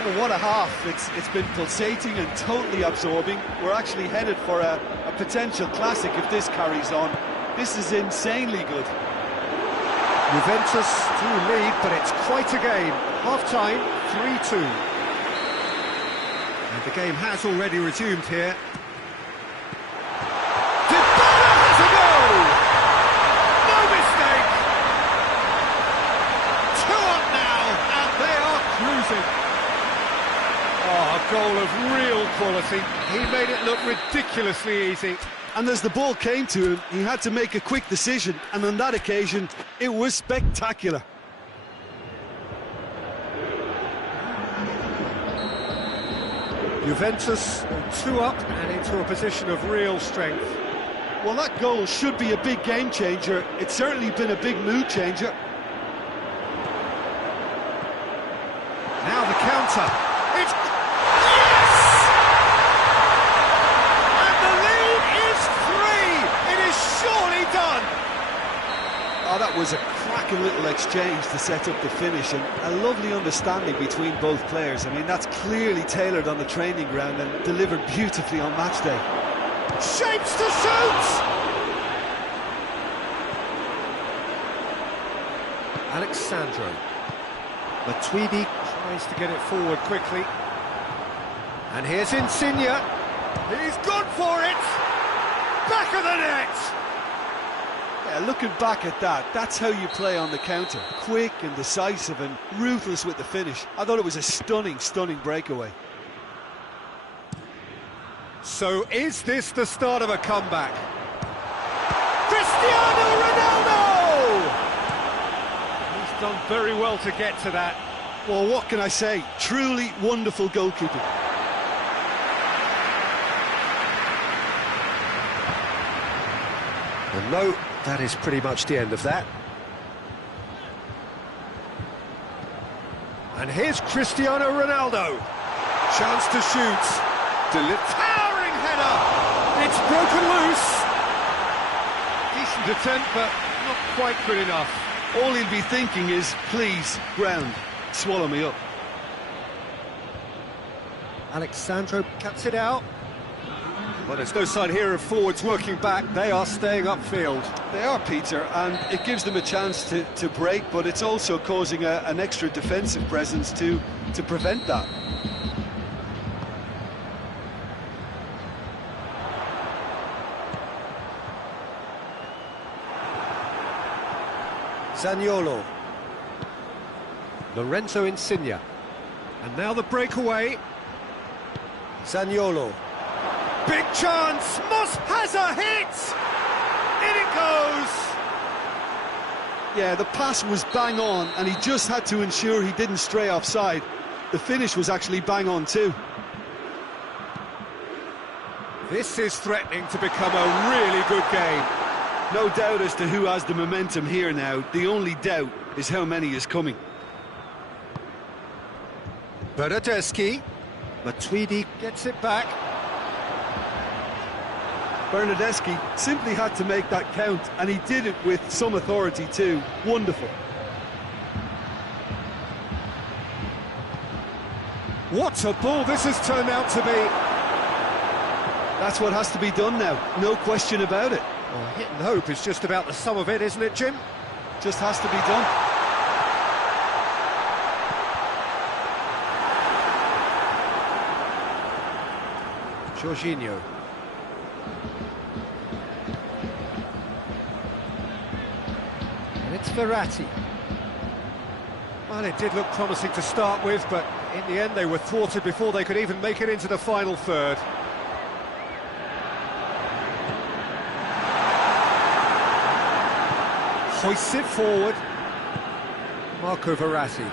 Oh, what a half. It's been pulsating and totally absorbing. We're actually headed for a potential classic if this carries on. This is insanely good. Juventus do lead, but it's quite a game. Half-time, 3-2. And the game has already resumed here. Dybala has a goal! No mistake! 2 up now, and they are cruising. Oh, a goal of real quality. He made it look ridiculously easy. And as the ball came to him, he had to make a quick decision, and on that occasion, it was spectacular. Juventus 2 up and into a position of real strength. Well, that goal should be a big game changer. It's certainly been a big mood changer. Now the counter. It's... Yes! And the lead is 3! It is surely done! Oh, that was a cracking little exchange to set up the finish, and a lovely understanding between both players. I mean, that's clearly tailored on the training ground and delivered beautifully on match day. Shapes to shoot! Alexandro. Matuidi tries to get it forward quickly. And here's Insigne. He's gone for it! Back of the net! Yeah, looking back at that, that's how you play on the counter. Quick and decisive and ruthless with the finish. I thought it was a stunning, stunning breakaway. So is this the start of a comeback? Cristiano Ronaldo! He's done very well to get to that. Well, what can I say? Truly wonderful goalkeeping. And no, that is pretty much the end of that. And here's Cristiano Ronaldo. Chance to shoot. Towering header. It's broken loose. Decent attempt, but not quite good enough. All he'll be thinking is, please, ground, swallow me up. Alexandro cuts it out. Well, there's no sign here of forwards working back. They are staying upfield. They are, Peter, and it gives them a chance to break, but it's also causing an extra defensive presence to prevent that. Zaniolo. Lorenzo Insigne. And now the breakaway. Zaniolo. Big chance! Moss has a hit! In it goes! Yeah, the pass was bang on, and he just had to ensure he didn't stray offside. The finish was actually bang on too. This is threatening to become a really good game. No doubt as to who has the momentum here now. The only doubt is how many is coming. Bernardeschi. Matuidi gets it back. Bernardeschi simply had to make that count, and he did it with some authority too. Wonderful. What a ball this has turned out to be. That's what has to be done now, no question about it. Well, hit and hope is just about the sum of it, isn't it, Jim? Just has to be done. Jorginho. And it's Verratti. Well, it did look promising to start with, but in the end they were thwarted before they could even make it into the final third. Hoists it forward. Marco Verratti.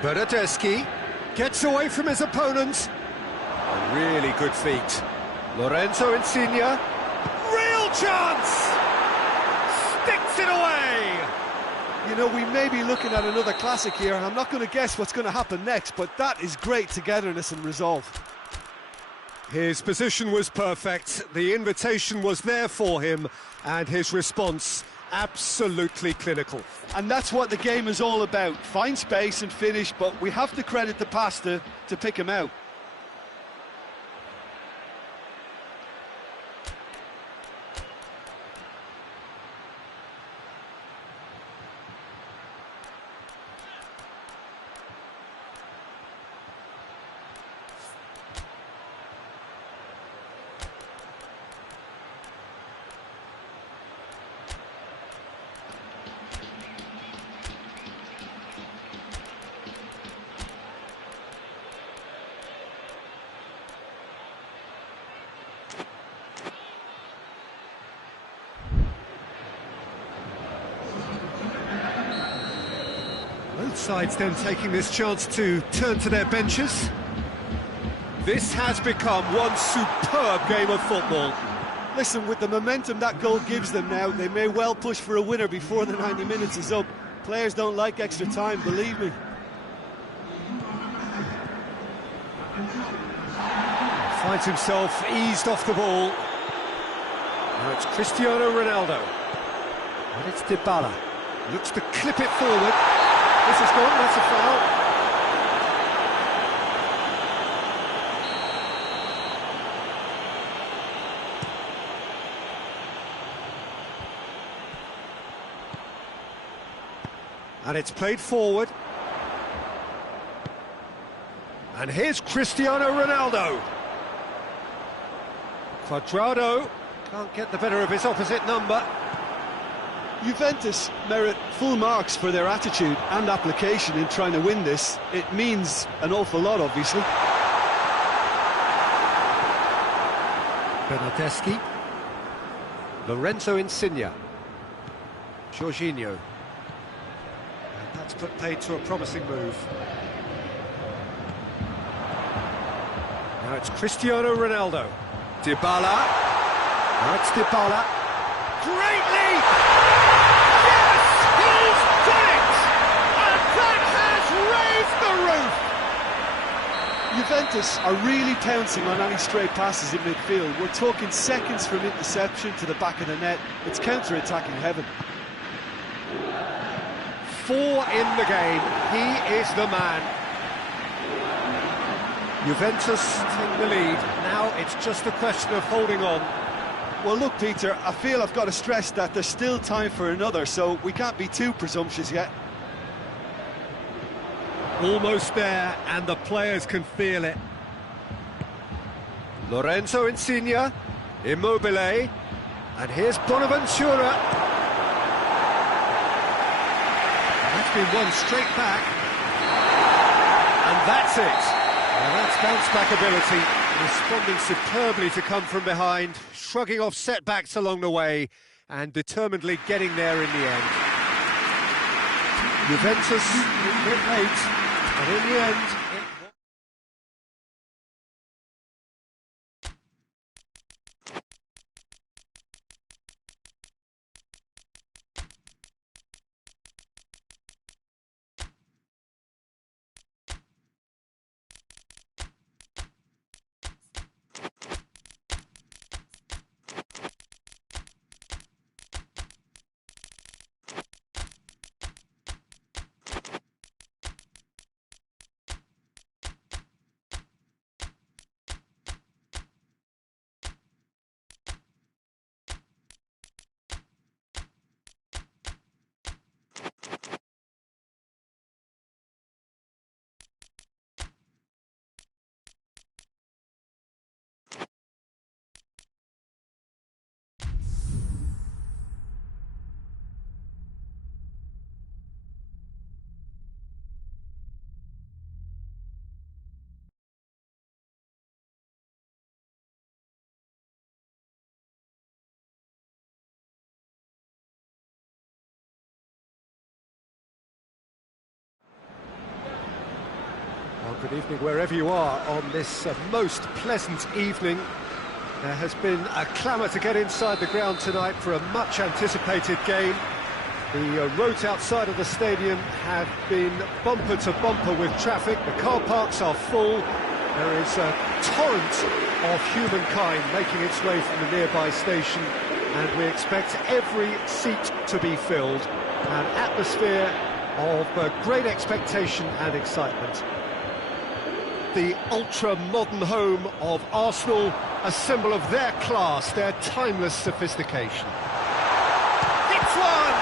Bernardeschi gets away from his opponent. A really good feat. Lorenzo Insigne. Real chance! Sticks it away! You know, we may be looking at another classic here, and I'm not going to guess what's going to happen next, but that is great togetherness and resolve. His position was perfect, the invitation was there for him, and his response absolutely clinical. And that's what the game is all about. Find space and finish, but we have to credit the pass to pick him out. Both sides then taking this chance to turn to their benches. This has become one superb game of football. Listen, with the momentum that goal gives them now, they may well push for a winner before the 90 minutes is up. Players don't like extra time, believe me. Finds himself eased off the ball. Now it's Cristiano Ronaldo. And it's Dybala. Looks to clip it forward. This is gone, that's a foul. And it's played forward. And here's Cristiano Ronaldo. Cuadrado can't get the better of his opposite number. Juventus merit full marks for their attitude and application in trying to win this. It means an awful lot, obviously. Bernardeschi. Lorenzo Insigne. Jorginho. And that's put paid to a promising move. Now it's Cristiano Ronaldo. Dybala. Now it's Dybala. Great leap! Yes! He's done it! And that has raised the roof! Juventus are really pouncing on any stray passes in midfield. We're talking seconds from interception to the back of the net. It's counter-attacking heaven. 4 in the game. He is the man. Juventus take the lead. Now it's just a question of holding on. Well, look, Peter, I feel I've got to stress that there's still time for another, so we can't be too presumptuous yet. Almost there, and the players can feel it. Lorenzo Insigne, Immobile, and here's Bonaventura. That's been won straight back, and that's it. Well, that's bounce-back ability, responding superbly to come from behind, shrugging off setbacks along the way, and determinedly getting there in the end. Juventus, a bit late, but in the end... Well, good evening wherever you are on this most pleasant evening. There has been a clamour to get inside the ground tonight for a much-anticipated game. The roads outside of the stadium have been bumper to bumper with traffic. The car parks are full. There is a torrent of humankind making its way from the nearby station, and we expect every seat to be filled. An atmosphere of great expectation and excitement. The ultra-modern home of Arsenal, a symbol of their class, their timeless sophistication. It's one!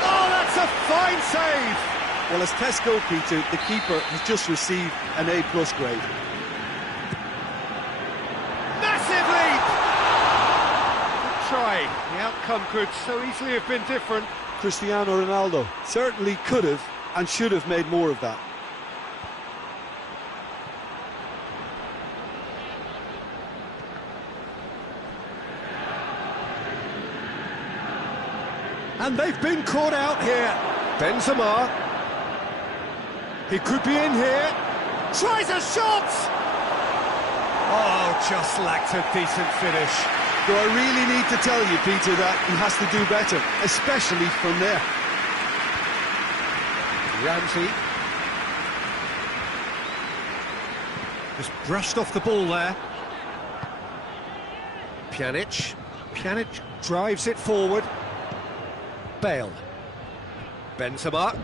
Oh, that's a fine save! Well, as test goalkeeper, the keeper has just received an A+ grade. Massive leap! Good try. The outcome could so easily have been different. Cristiano Ronaldo certainly could have and should have made more of that. And they've been caught out here. Benzema. He could be in here. Tries a shot! Oh, just lacked a decent finish. Do I really need to tell you, Peter, that he has to do better, especially from there? Ramsey. Just brushed off the ball there. Pjanic. Pjanic drives it forward. Bale. Benzema.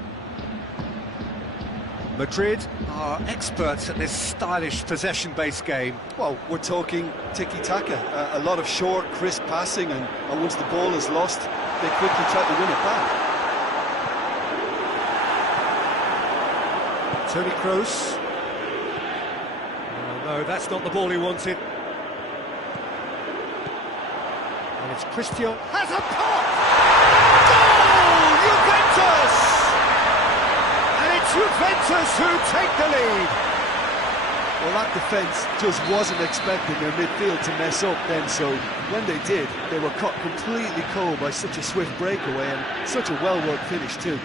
Madrid are experts at this stylish possession-based game. Well, we're talking tiki-taka, a lot of short, crisp passing, and once the ball is lost, they quickly try to win it back. Toni Kroos. Oh, no, that's not the ball he wanted. And it's Cristiano. Has a pop! Juventus! And it's Juventus who take the lead. Well, that defence just wasn't expecting their midfield to mess up then, so when they did, they were cut completely cold by such a swift breakaway and such a well-worked finish too.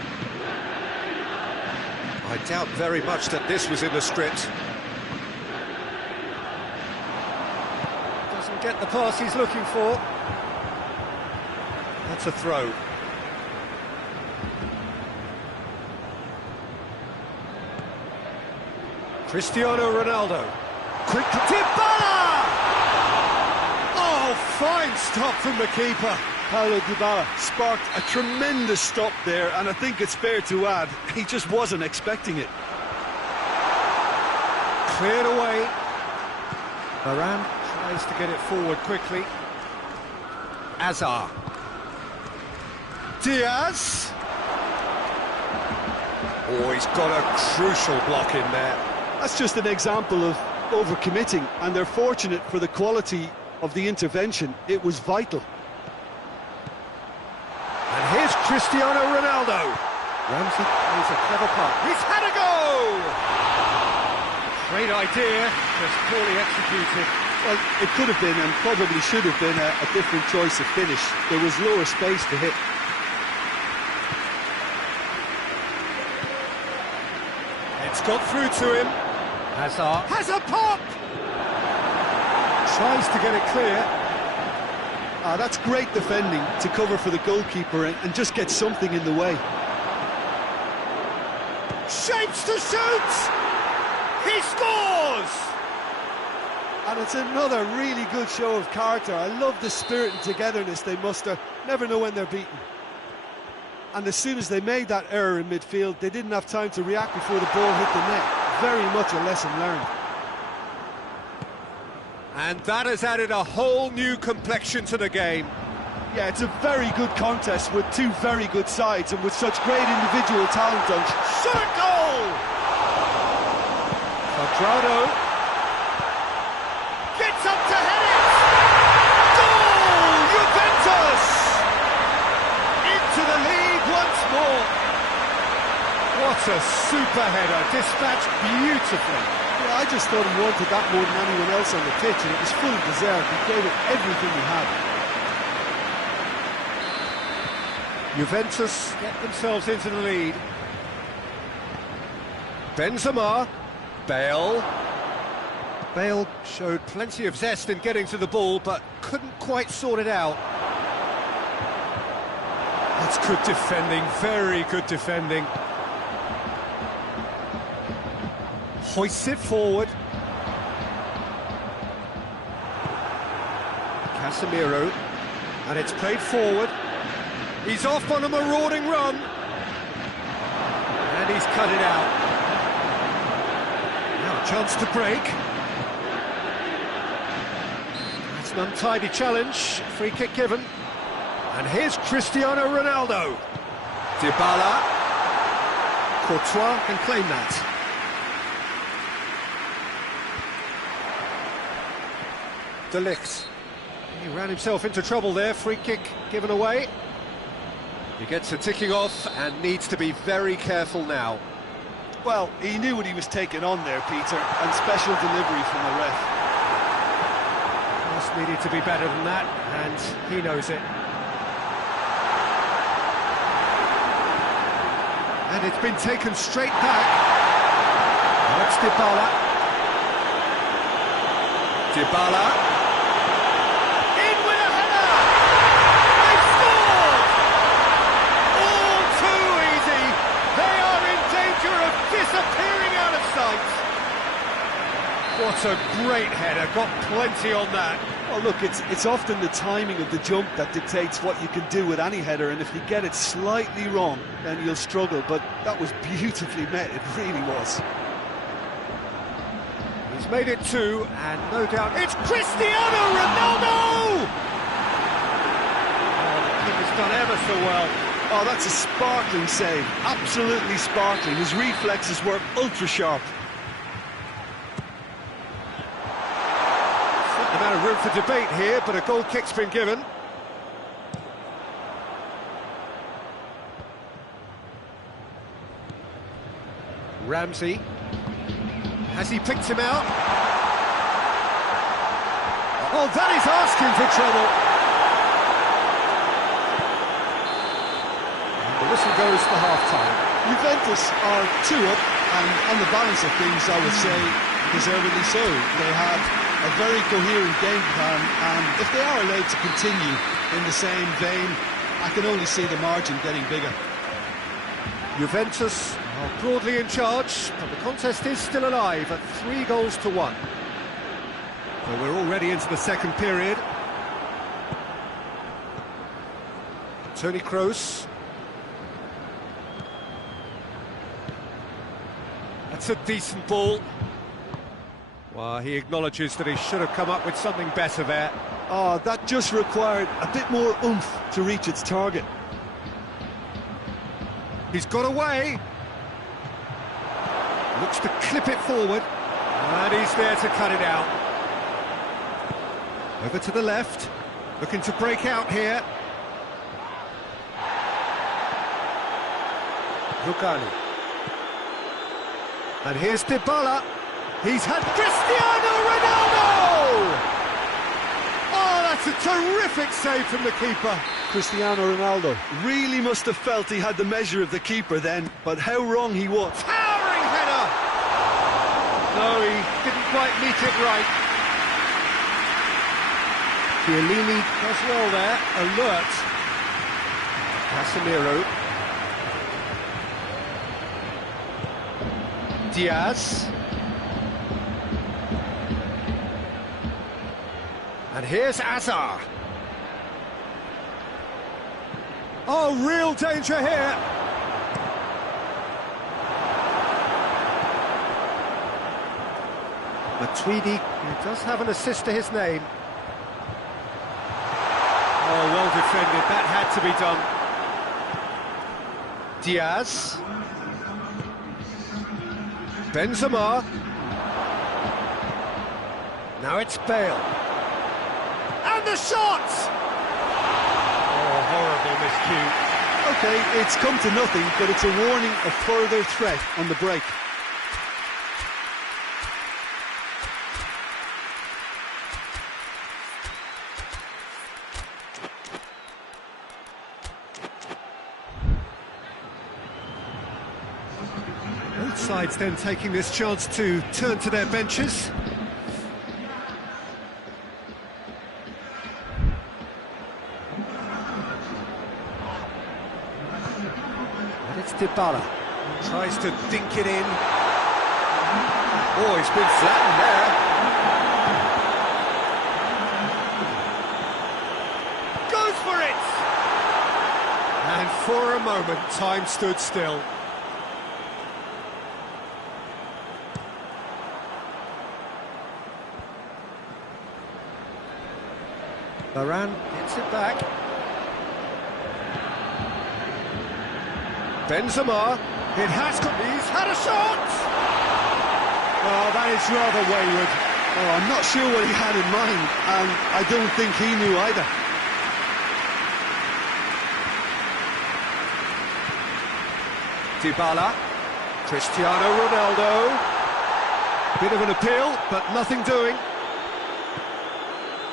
I doubt very much that this was in the script. Doesn't get the pass he's looking for. That's a throw. Cristiano Ronaldo. Quick Dybala! Oh, fine stop from the keeper. Paulo Dybala sparked a tremendous stop there, and I think it's fair to add, he just wasn't expecting it. Cleared away. Varane tries to get it forward quickly. Azar. Diaz. Oh, he's got a crucial block in there. That's just an example of overcommitting, and they're fortunate for the quality of the intervention. It was vital. And here's Cristiano Ronaldo. Ramsey plays a clever part. He's had a go! Great idea, just poorly executed. Well, it could have been, and probably should have been, a different choice of finish. There was lower space to hit. It's got through to him. Hazard has a pop! Tries to get it clear. That's great defending to cover for the goalkeeper and just get something in the way. Shapes to shoot! He scores! And it's another really good show of character. I love the spirit and togetherness they muster. Never know when they're beaten. And as soon as they made that error in midfield, they didn't have time to react before the ball hit the net. Very much a lesson learned. And that has added a whole new complexion to the game. Yeah, it's a very good contest with two very good sides and with such great individual talent on shot goal! Quadrado gets up to head it! Goal! Juventus! Into the lead once more. What a super header, dispatched beautifully. Yeah, I just thought he wanted that more than anyone else on the pitch, and it was fully deserved. He gave it everything he had. Juventus get themselves into the lead. Benzema, Bale. Bale showed plenty of zest in getting to the ball, but couldn't quite sort it out. That's good defending, very good defending. Hoists it forward. Casemiro, and it's played forward. He's off on a marauding run. And he's cut it out. Now a chance to break. That's an untidy challenge. Free kick given. And here's Cristiano Ronaldo. Dybala. Courtois can claim that. De Ligt. He ran himself into trouble there. Free kick given away. He gets a ticking off and needs to be very careful now. Well, he knew what he was taking on there, Peter, and special delivery from the ref. Just needed to be better than that, and he knows it. And it's been taken straight back. That's Dybala. Dybala. In with a header! They've scored! All too easy. They are in danger of disappearing out of sight. What a great header, got plenty on that. Well, look, it's often the timing of the jump that dictates what you can do with any header, and if you get it slightly wrong, then you'll struggle, but that was beautifully met, it really was. He's made it two, and no doubt it's Cristiano Ronaldo! Oh, the keeper's done ever so well. Oh, that's a sparkling save, absolutely sparkling. His reflexes were ultra sharp. Amount of room for debate here, but a goal kick's been given. Ramsey. Has he picked him out? Oh, that is asking for trouble. And the whistle goes for half-time. Juventus are 2 up, and on the balance of things, I would say, deservedly so. They have a very coherent game plan, and if they are allowed to continue in the same vein, I can only see the margin getting bigger. Juventus are broadly in charge, but the contest is still alive at 3-1. So we're already into the second period. Toni Kroos. That's a decent ball. Well, he acknowledges that he should have come up with something better there. Oh, that just required a bit more oomph to reach its target. He's got away. Looks to clip it forward. And he's there to cut it out. Over to the left. Looking to break out here. Lugani. And here's Dybala. He's had Cristiano Ronaldo! Oh, that's a terrific save from the keeper. Cristiano Ronaldo really must have felt he had the measure of the keeper then, but how wrong he was. Towering header! No, he didn't quite meet it right. Chiellini does well there, alert. Casemiro. Diaz. And here's Azar. Oh, real danger here. Matuidi, who does have an assist to his name. Oh, well defended, that had to be done. Diaz. Benzema. Now it's Bale. And the shot! Oh, horrible miscue. Okay, it's come to nothing, but it's a warning of further threat on the break. Both sides then taking this chance to turn to their benches. And it's Dybala. Tries to dink it in. Oh, he's been flattened there. Goes for it! And for a moment, time stood still. Varane gets it back. Benzema, it has got, he's had a shot! Oh, that is rather wayward. Oh, I'm not sure what he had in mind, and I don't think he knew either. Dybala, Cristiano Ronaldo. Bit of an appeal, but nothing doing.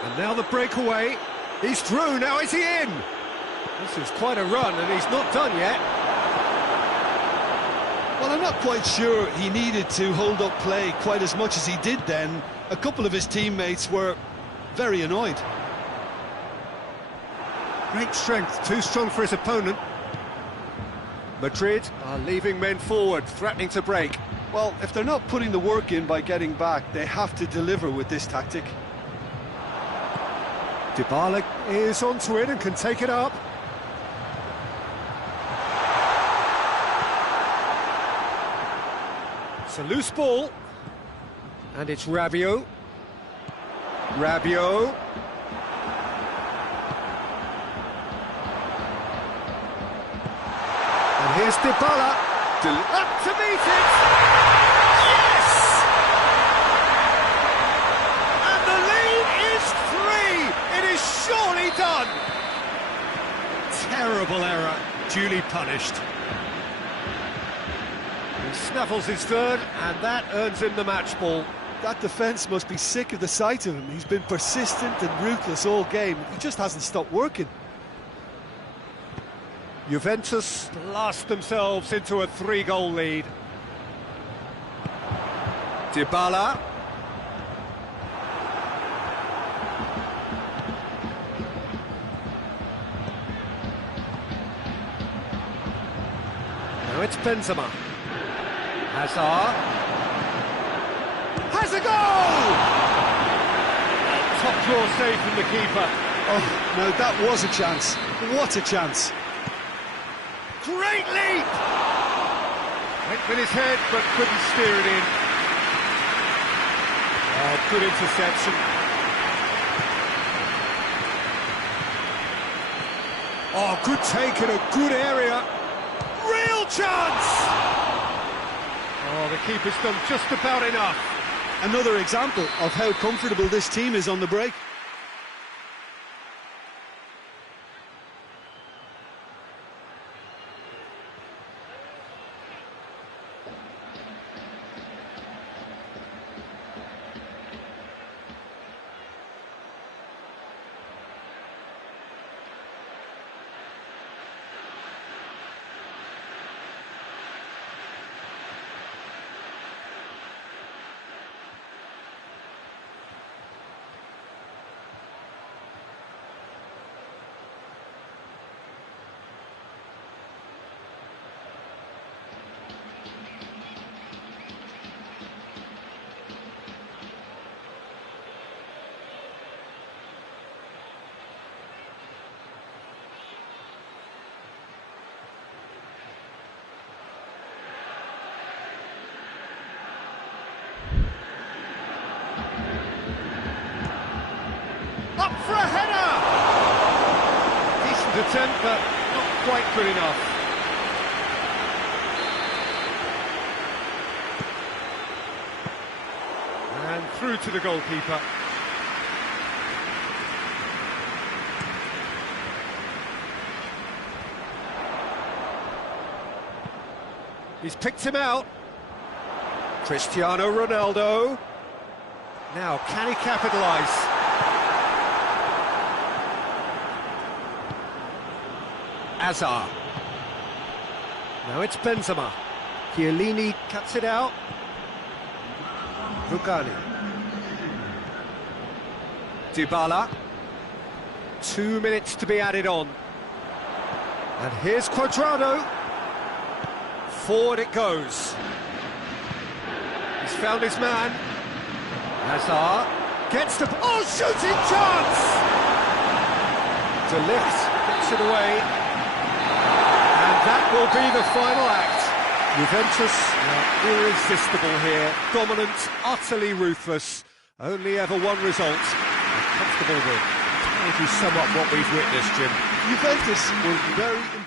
And now the breakaway. He's through, now is he in? This is quite a run, and he's not done yet. Well, I'm not quite sure he needed to hold up play quite as much as he did then. A couple of his teammates were very annoyed. Great strength, too strong for his opponent. Madrid are leaving men forward, threatening to break. Well, if they're not putting the work in by getting back, they have to deliver with this tactic. Dybala is onto it and can take it up. It's a loose ball. And it's Rabiot. Rabiot. And here's Dybala. Up to meet it! Yes! And the lead is 3! It is surely done! Terrible error, duly punished. He snaffles his third, and that earns him the match ball. That defence must be sick of the sight of him. He's been persistent and ruthless all game. He just hasn't stopped working. Juventus blast themselves into a 3-goal lead. Dybala. Now it's Benzema. Hazard. Has a goal! Top draw save from the keeper. Oh, no, that was a chance. What a chance. Great leap! Went with his head, but couldn't steer it in. Oh, good interception. Oh, good take in a good area. Real chance! Oh, the keeper's done just about enough. Another example of how comfortable this team is on the break. Up for a header! Decent attempt, but not quite good enough. And through to the goalkeeper. He's picked him out. Cristiano Ronaldo. Now, can he capitalise? Hazard. Now it's Benzema. Chiellini cuts it out. Rugani. Dybala. 2 minutes to be added on. And here's Cuadrado. Forward it goes. He's found his man. Hazard gets the... Oh, shooting chance! De Ligt gets it away. And that will be the final act. Juventus are irresistible here. Dominant, utterly ruthless. Only ever one result. A comfortable win. How would you sum up what we've witnessed, Jim? Juventus were very impressive.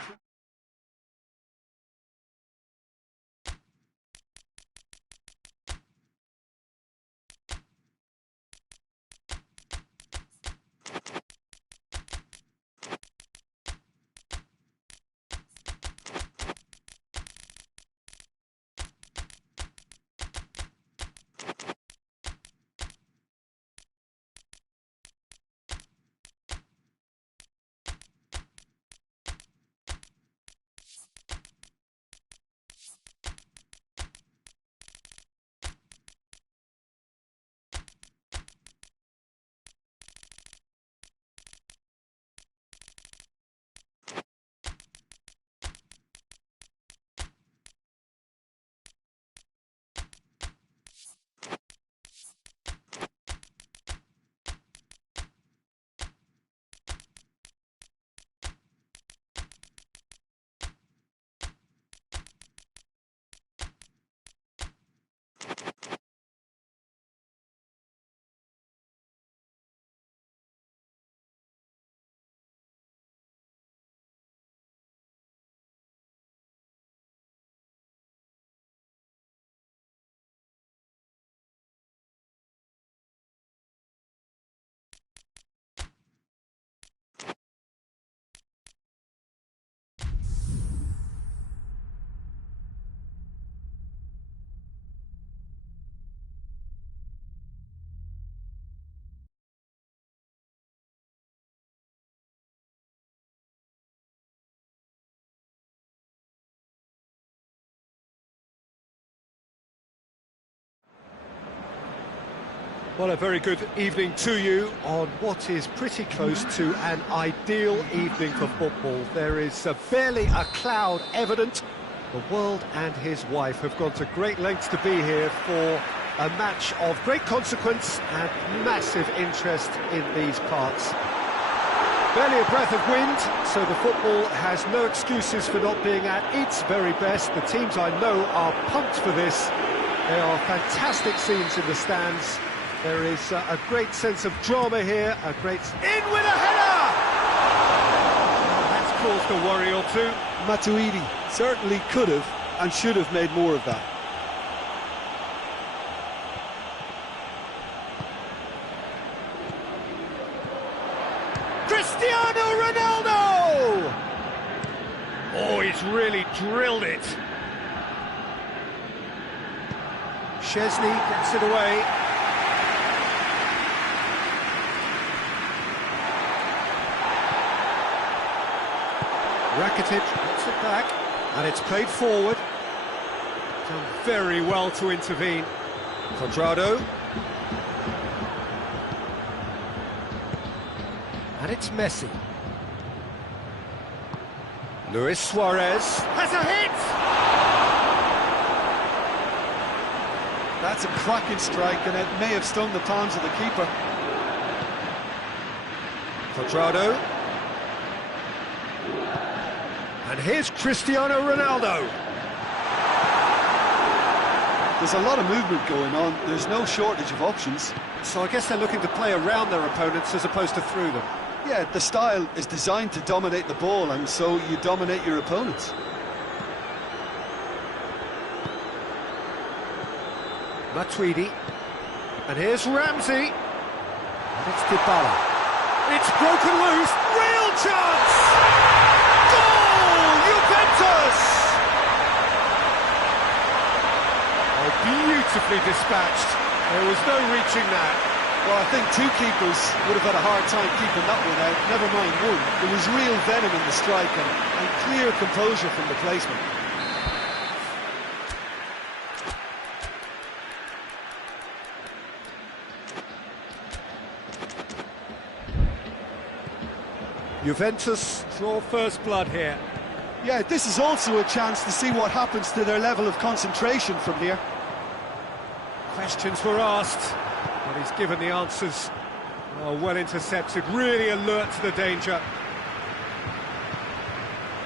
Well, a very good evening to you on what is pretty close to an ideal evening for football. There is barely a cloud evident. The world and his wife have gone to great lengths to be here for a match of great consequence and massive interest in these parts. Barely a breath of wind, so the football has no excuses for not being at its very best. The teams I know are pumped for this. There are fantastic scenes in the stands. There is a great sense of drama here, a great... In with a header! That's caused a worry or two. Matuidi certainly could have and should have made more of that. Cristiano Ronaldo! Oh, he's really drilled it. Szczesny gets it away. Rakitic gets it back, and it's played forward. Done very well to intervene. Cuadrado. And it's Messi. Luis Suarez has a hit! That's a cracking strike, and it may have stung the palms of the keeper. Cuadrado. And here's Cristiano Ronaldo. There's a lot of movement going on. There's no shortage of options. So I guess they're looking to play around their opponents as opposed to through them. Yeah, the style is designed to dominate the ball, and so you dominate your opponents. Matuidi. And here's Ramsey. And it's Dybala. It's broken loose. Real chance! Goal! Juventus! Oh, beautifully dispatched. There was no reaching that. Well, I think two keepers would have had a hard time keeping that one out, never mind one. There was real venom in the strike and clear composure from the placement. Juventus draw first blood here. Yeah, this is also a chance to see what happens to their level of concentration from here. Questions were asked, but he's given the answers. Oh, well intercepted, really alert to the danger.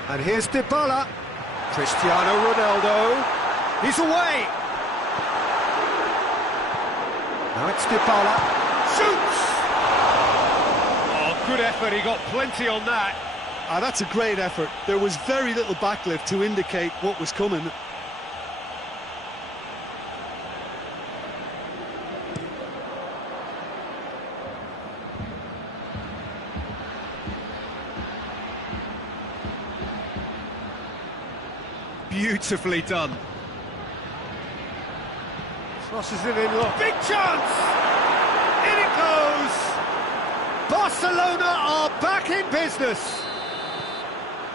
And here's Dybala. Cristiano Ronaldo. He's away. Now it's Dybala. Shoots! Oh, good effort, he got plenty on that. Ah, that's a great effort. There was very little backlift to indicate what was coming. Beautifully done. Crosses it in low. Big chance! In it goes! Barcelona are back in business.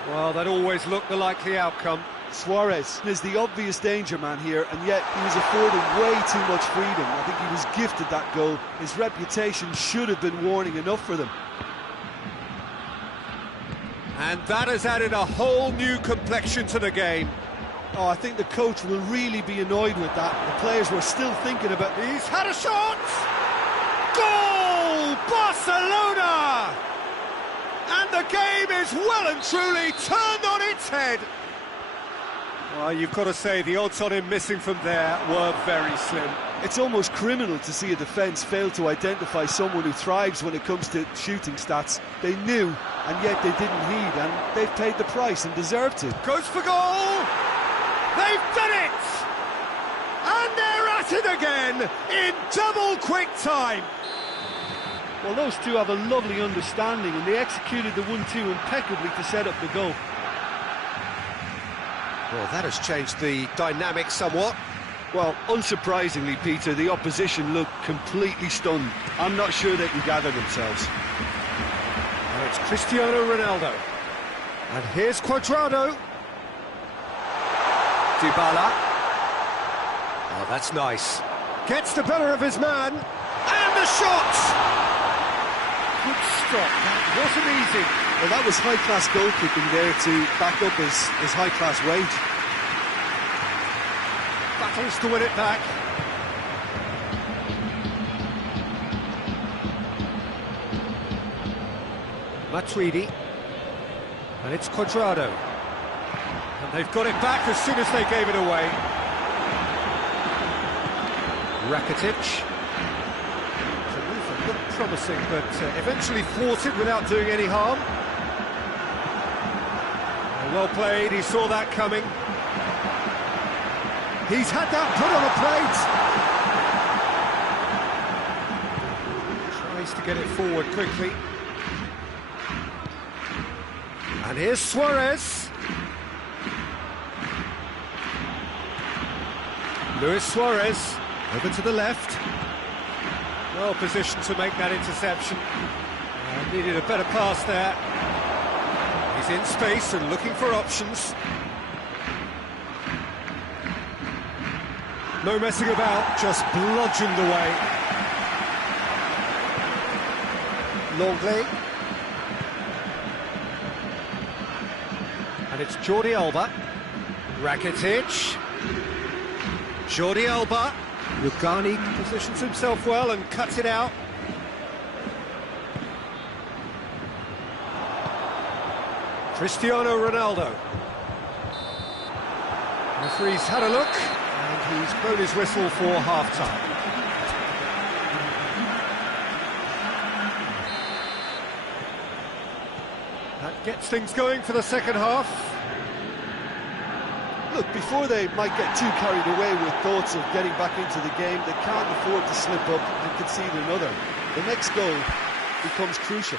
Well, that always looked the likely outcome. Suarez is the obvious danger man here, and yet he was afforded way too much freedom. I think he was gifted that goal. His reputation should have been warning enough for them. And that has added a whole new complexion to the game. Oh, I think the coach will really be annoyed with that. The players were still thinking about... He's had a shot! Goal! Barcelona! And the game is well and truly turned on its head. Well, you've got to say the odds on him missing from there were very slim. It's almost criminal to see a defence fail to identify someone who thrives when it comes to shooting stats. They knew, and yet they didn't heed, and they've paid the price and deserved to. Goes for goal! They've done it! And they're at it again in double quick time. Well, those two have a lovely understanding, and they executed the 1-2 impeccably to set up the goal. Well, that has changed the dynamic somewhat. Well, unsurprisingly, Peter, the opposition looked completely stunned. I'm not sure they can gather themselves. Now it's Cristiano Ronaldo. And here's Cuadrado. Dybala. Oh, that's nice. Gets the better of his man. And a shot! Good stop, that wasn't easy. Well, that was high-class goalkeeping there to back up his high-class wage. Battles to win it back. Matuidi. And it's Cuadrado. And they've got it back as soon as they gave it away. Rakitic. The move looked promising, but eventually thwarted without doing any harm. Well played, he saw that coming. He's had that put on a plate. Tries to get it forward quickly. And here's Suarez. Luis Suarez, over to the left. Well positioned to make that interception. Needed a better pass there. He's in space and looking for options. No messing about, just bludgeoned away. Longley. And it's Jordi Alba. Rakitic. Jordi Alba. Rugani positions himself well and cuts it out. Cristiano Ronaldo. The referee's had a look, and he's blown his whistle for half-time. That gets things going for the second half. Look, before they might get too carried away with thoughts of getting back into the game, they can't afford to slip up and concede another. The next goal becomes crucial.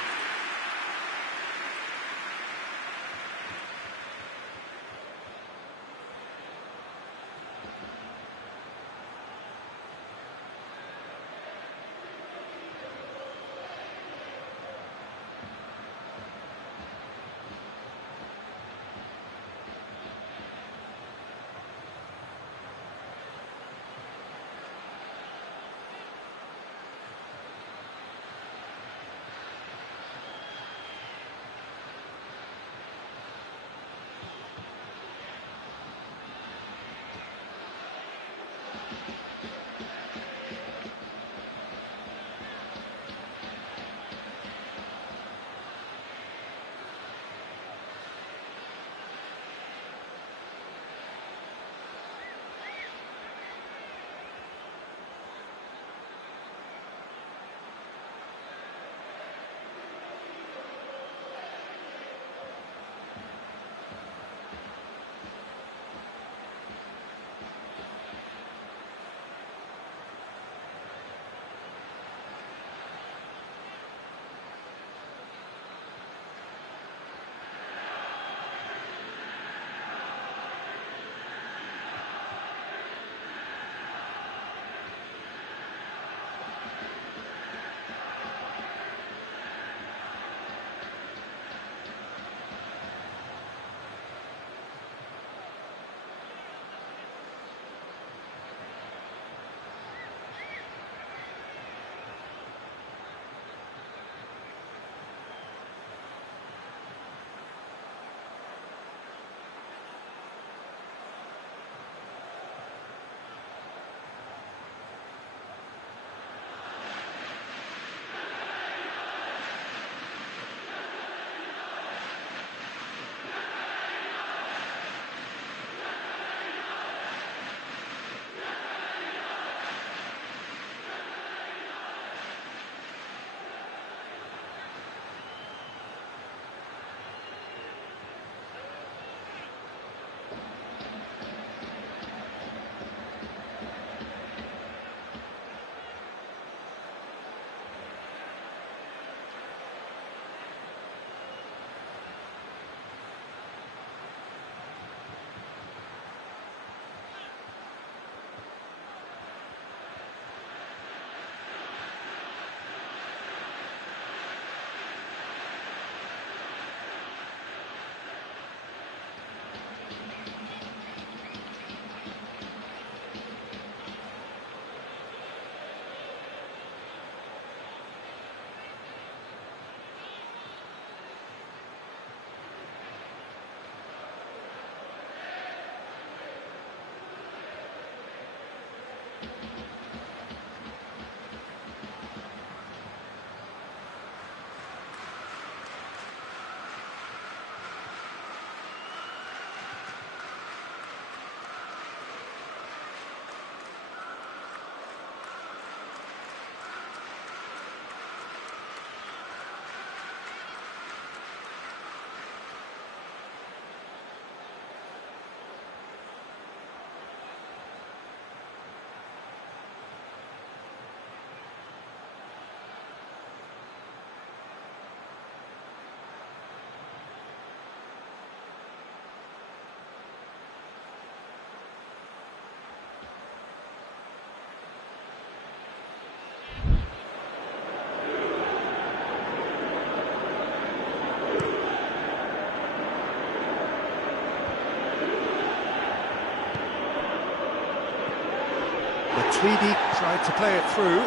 Matuidi tried to play it through.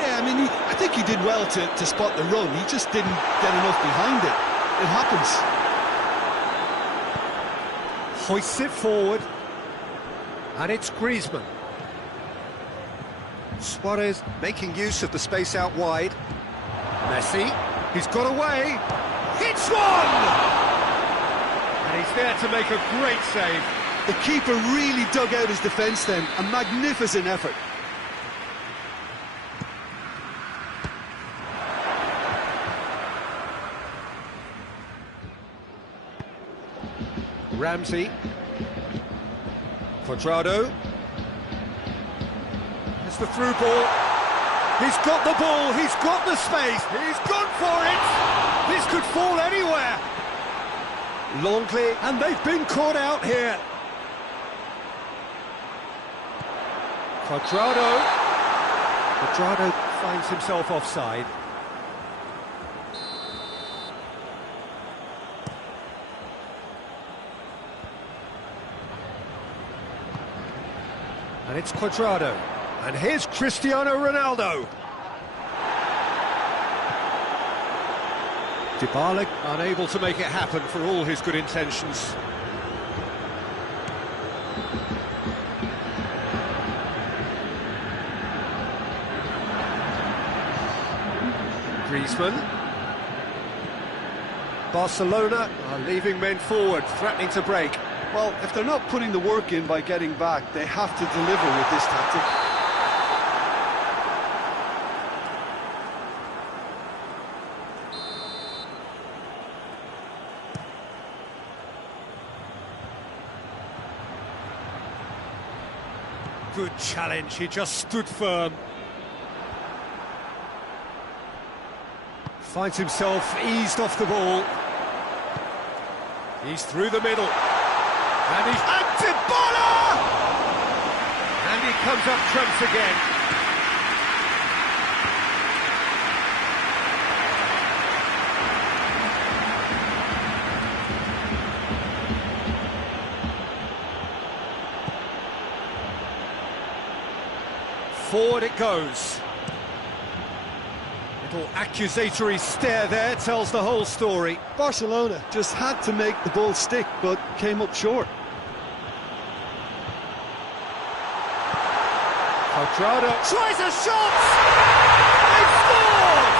Yeah, I mean, I think he did well to spot the run. He just didn't get enough behind it. It happens. Hoists it forward. And it's Griezmann. Suarez making use of the space out wide. Messi, he's got away. Hits one! And he's there to make a great save. The keeper really dug out his defence then. A magnificent effort. Ramsey. Cuadrado. It's the through ball. He's got the ball, he's got the space, he's gone for it! This could fall anywhere! Longley, and they've been caught out here. Cuadrado finds himself offside. And it's Cuadrado. And here's Cristiano Ronaldo. Dybala unable to make it happen for all his good intentions. Griezmann. Barcelona are leaving men forward, threatening to break. Well, if they're not putting the work in by getting back, they have to deliver with this tactic. Good challenge, he just stood firm. Finds himself eased off the ball. He's through the middle. And he's... And Dybala! And he comes up trumps again. Forward it goes. Little accusatory stare there tells the whole story. Barcelona just had to make the ball stick, but came up short. Cuadrado tries a shot! They scored!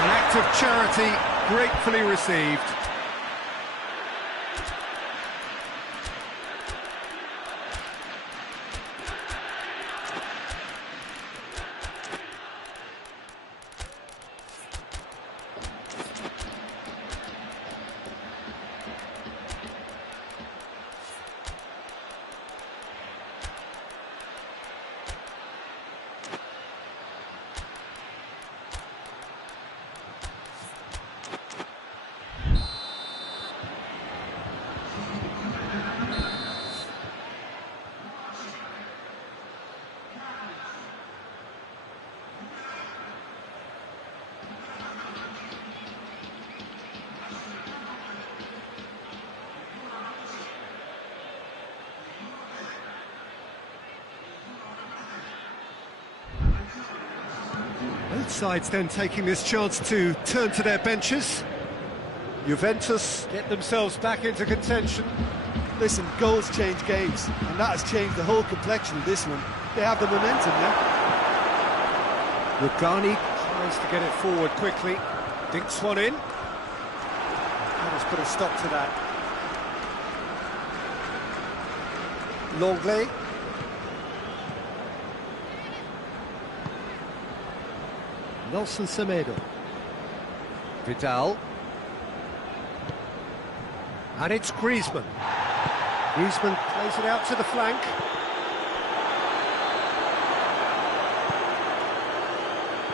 An act of charity gratefully received. Both sides then taking this chance to turn to their benches. Juventus get themselves back into contention. Listen, goals change games, and that has changed the whole complexion of this one. They have the momentum now. Rugani tries to get it forward quickly. Dinks one in. That has put a stop to that. Longley. Nelson Semedo. Vidal. And it's Griezmann. Griezmann plays it out to the flank.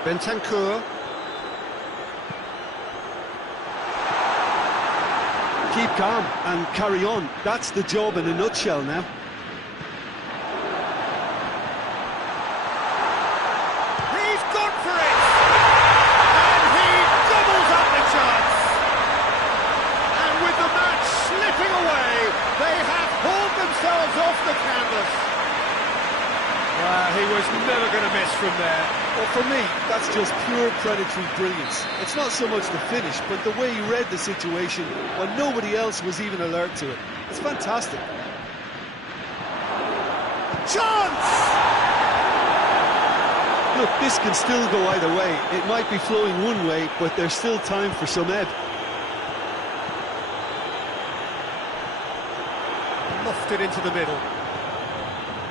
Bentancur. Keep calm and carry on. That's the job in a nutshell now. He's gone for it! And he doubles up the chance! And with the match slipping away, they have hauled themselves off the canvas. He was never going to miss from there. Well, for me, that's just pure predatory brilliance. It's not so much the finish, but the way he read the situation when nobody else was even alert to it. It's fantastic. Chance! Look, this can still go either way. It might be flowing one way, but there's still time for some ebb. Lofted into the middle.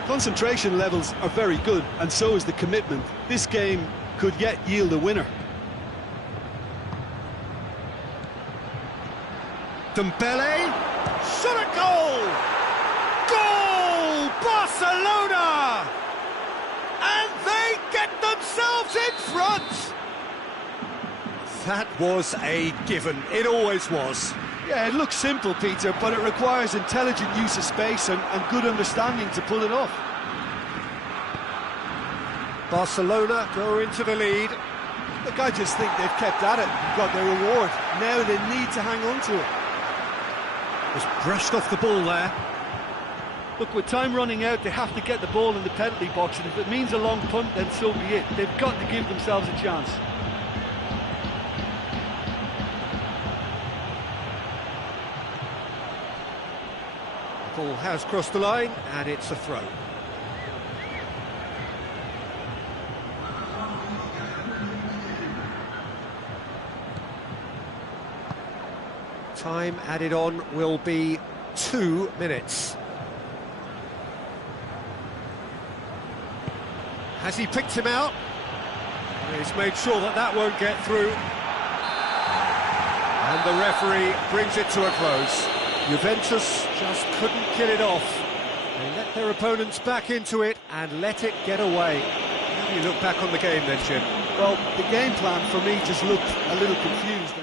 Concentration levels are very good, and so is the commitment. This game could yet yield a winner. Dembele, shot at goal! Goal! Barcelona! And they get themselves in front! That was a given. It always was. Yeah, it looks simple, Peter, but it requires intelligent use of space and good understanding to pull it off. Barcelona go into the lead. Look, I just think they've kept at it and got their reward. Now they need to hang on to it. Just brushed off the ball there. Look, with time running out, they have to get the ball in the penalty box, and if it means a long punt, then so be it. They've got to give themselves a chance. The ball has crossed the line, and it's a throw. Time added on will be 2 minutes. Has he picked him out? He's made sure that that won't get through. And the referee brings it to a close. Juventus just couldn't kill it off. They let their opponents back into it and let it get away. How do you look back on the game then, Jim? Well, the game plan for me just looked a little confused.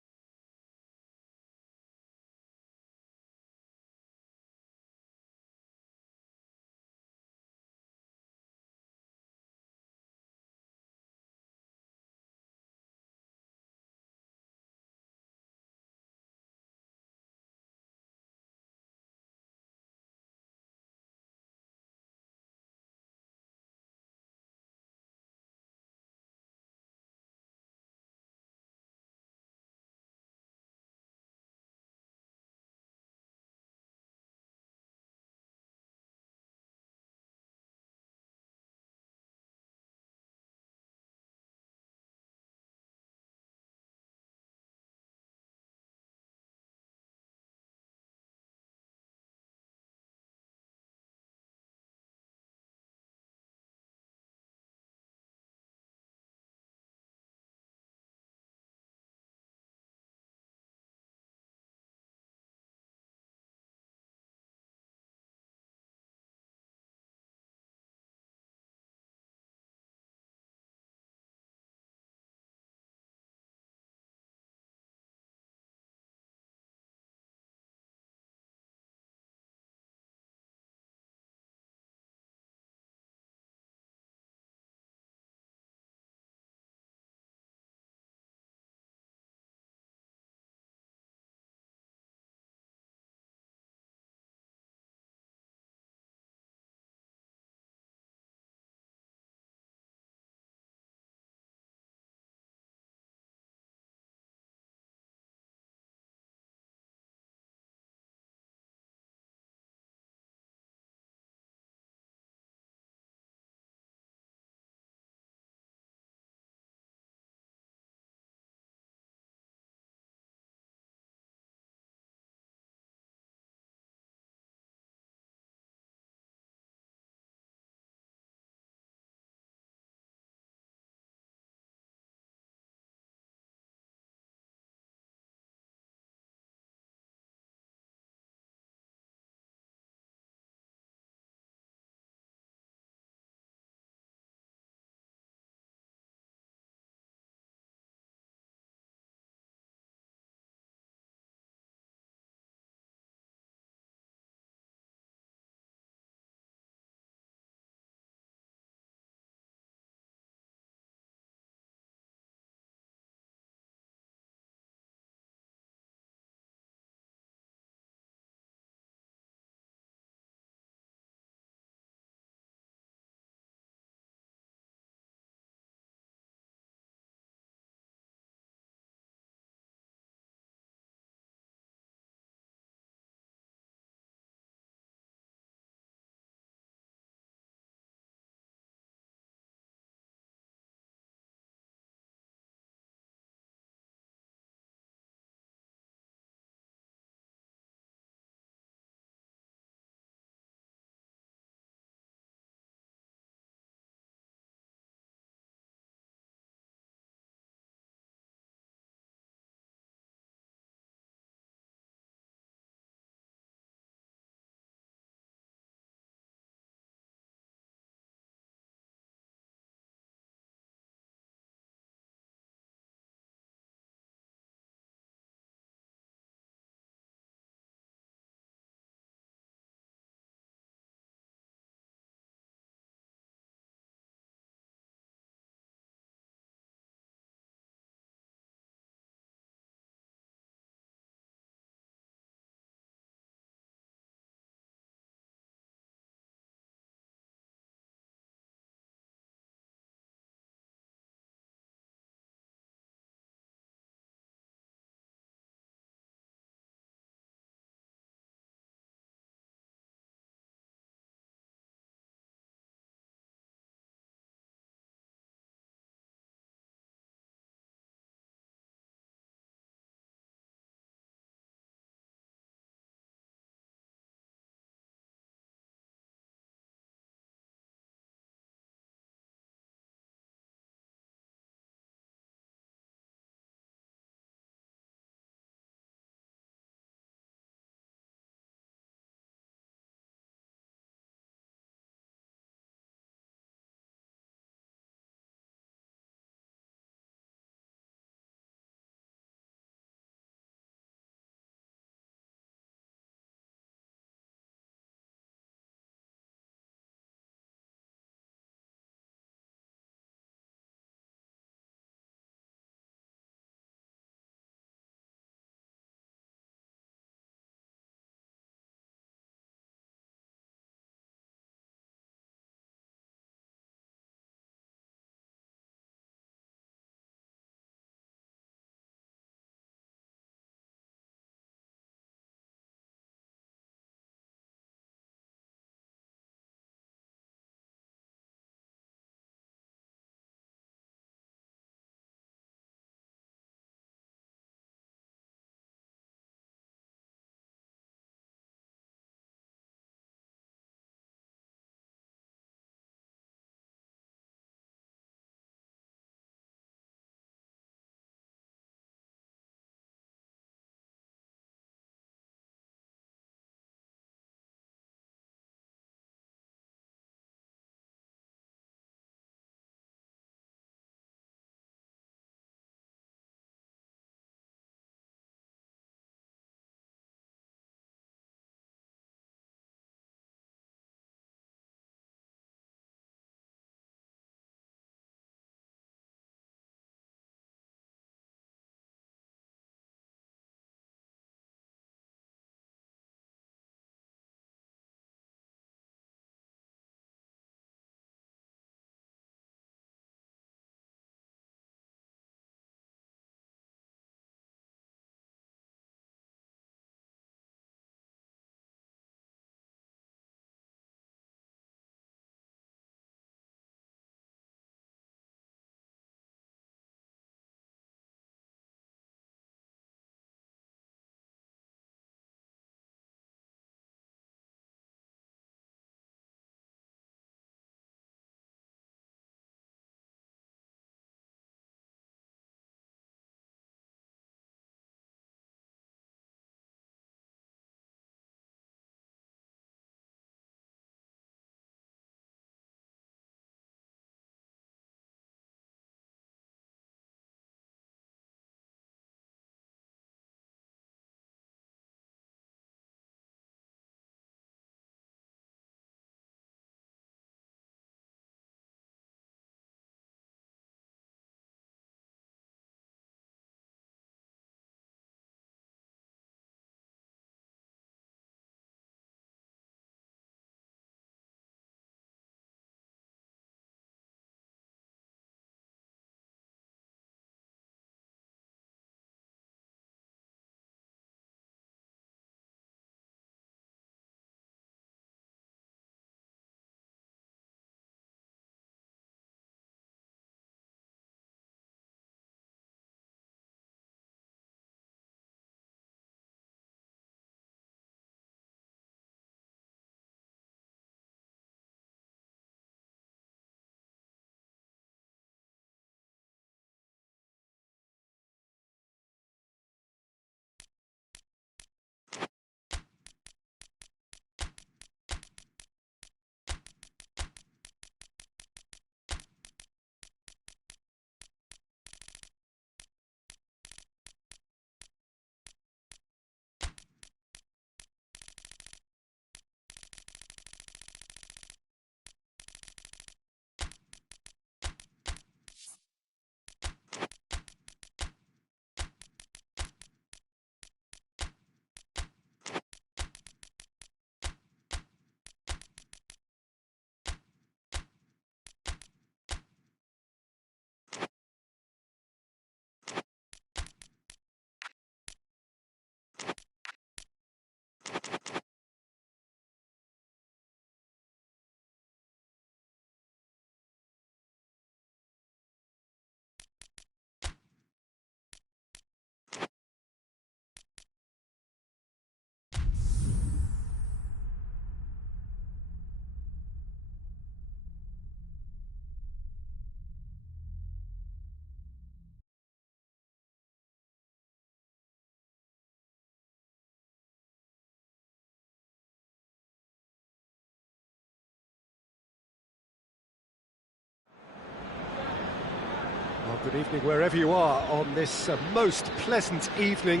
Well, good evening wherever you are on this most pleasant evening.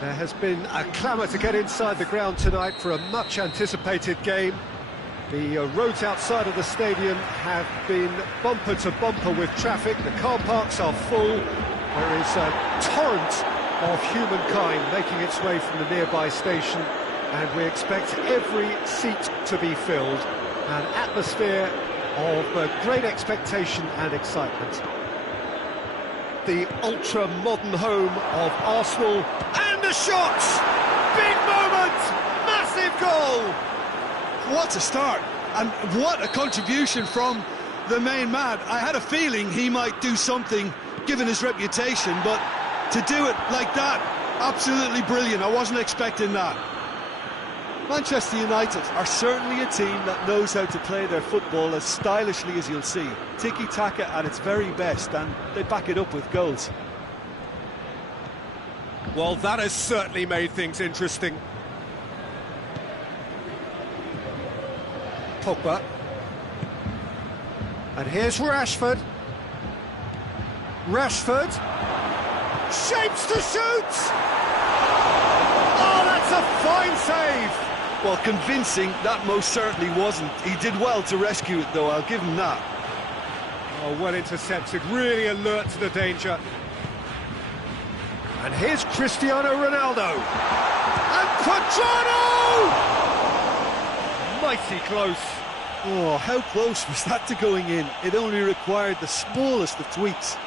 There has been a clamour to get inside the ground tonight for a much-anticipated game. The roads outside of the stadium have been bumper to bumper with traffic. The car parks are full. There is a torrent of humankind making its way from the nearby station, and we expect every seat to be filled. An atmosphere of great expectation and excitement. The ultra-modern home of Arsenal, and a shot! Big moment! Massive goal! What a start, and what a contribution from the main man. I had a feeling he might do something, given his reputation, but to do it like that, absolutely brilliant. I wasn't expecting that. Manchester United are certainly a team that knows how to play their football as stylishly as you'll see. Tiki-taka at its very best, and they back it up with goals. Well, that has certainly made things interesting. Pogba. And here's Rashford. Rashford. Shapes to shoot! Oh, that's a fine save! Well, convincing, that most certainly wasn't. He did well to rescue it, though, I'll give him that. Oh, well intercepted, really alert to the danger. And here's Cristiano Ronaldo. And Quadrado! Mighty close. Oh, how close was that to going in? It only required the smallest of tweaks.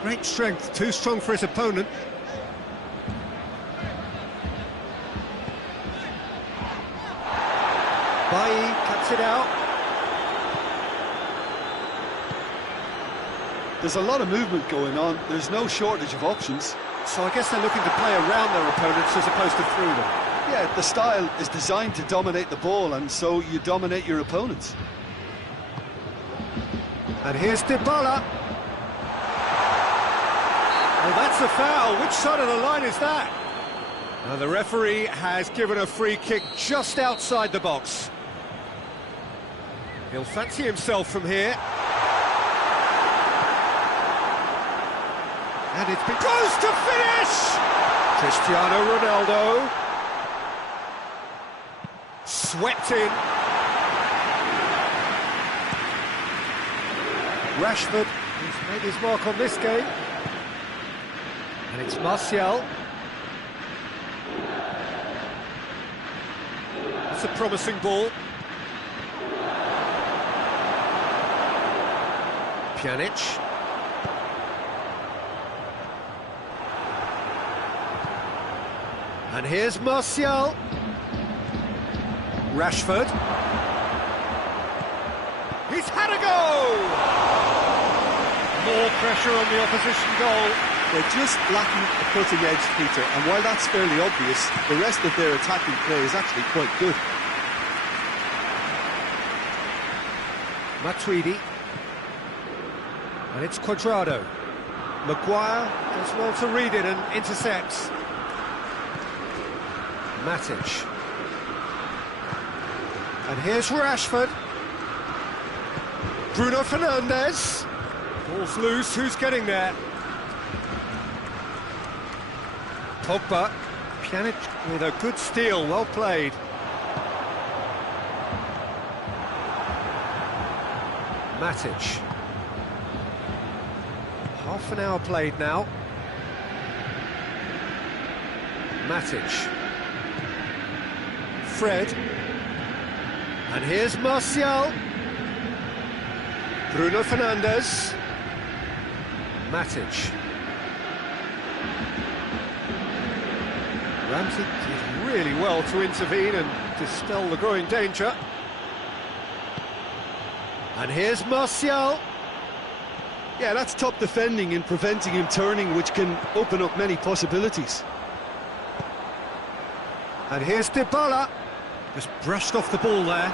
Great strength, too strong for his opponent. Bailly cuts it out. There's a lot of movement going on. There's no shortage of options. So I guess they're looking to play around their opponents as opposed to through them. Yeah, the style is designed to dominate the ball, and so you dominate your opponents. And here's Dybala. Well, that's a foul. Which side of the line is that? Now, the referee has given a free kick just outside the box. He'll fancy himself from here. And it goes to finish! Cristiano Ronaldo. Swept in. Rashford, he's made his mark on this game. And it's Martial. That's a promising ball. Pjanic. And here's Martial. Rashford. He's had a go! More pressure on the opposition goal. They're just lacking a cutting edge, Peter, and while that's fairly obvious, the rest of their attacking play is actually quite good. Matuidi. And it's Quadrado. Maguire does well to read it and intercepts. Matic. And here's Rashford. Bruno Fernandes. Ball's loose, who's getting there? Pogba. Pjanic with a good steal, well played. Matic. Half an hour played now. Matic. Fred. And here's Martial. Bruno Fernandes. Matic. Ramsey did really well to intervene and dispel the growing danger. And here's Martial. Yeah, that's top defending and preventing him turning, which can open up many possibilities. And here's Dybala. Just brushed off the ball there.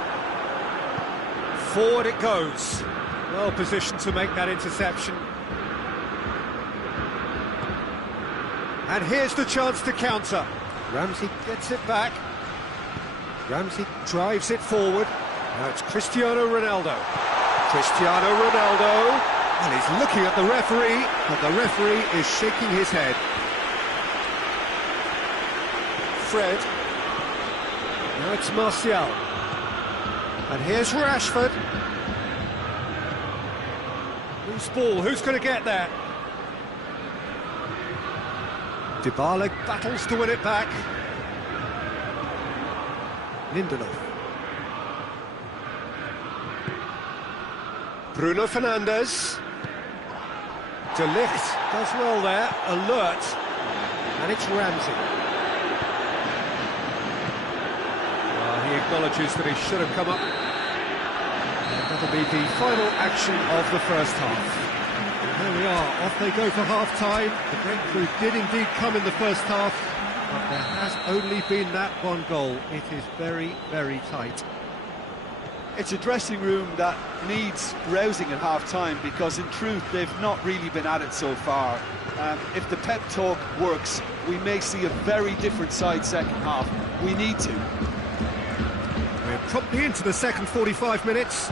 Forward it goes. Well positioned to make that interception. And here's the chance to counter. Ramsey gets it back. Ramsey drives it forward. Now it's Cristiano Ronaldo. Cristiano Ronaldo. And he's looking at the referee, but the referee is shaking his head. Fred. Now it's Martial. And here's Rashford. Loose ball, who's going to get there? Dybala battles to win it back. Lindelof. Bruno Fernandes. De Ligt does well there, alert. And it's Ramsey. He acknowledges that he should have come up. And that'll be the final action of the first half. And there we are, off they go for half-time. The breakthrough did indeed come in the first half, but there has only been that one goal. It is very, very tight. It's a dressing room that needs rousing at half-time, because in truth they've not really been at it so far. If the pep talk works, we may see a very different side second half. We need to. We're promptly into the second 45 minutes.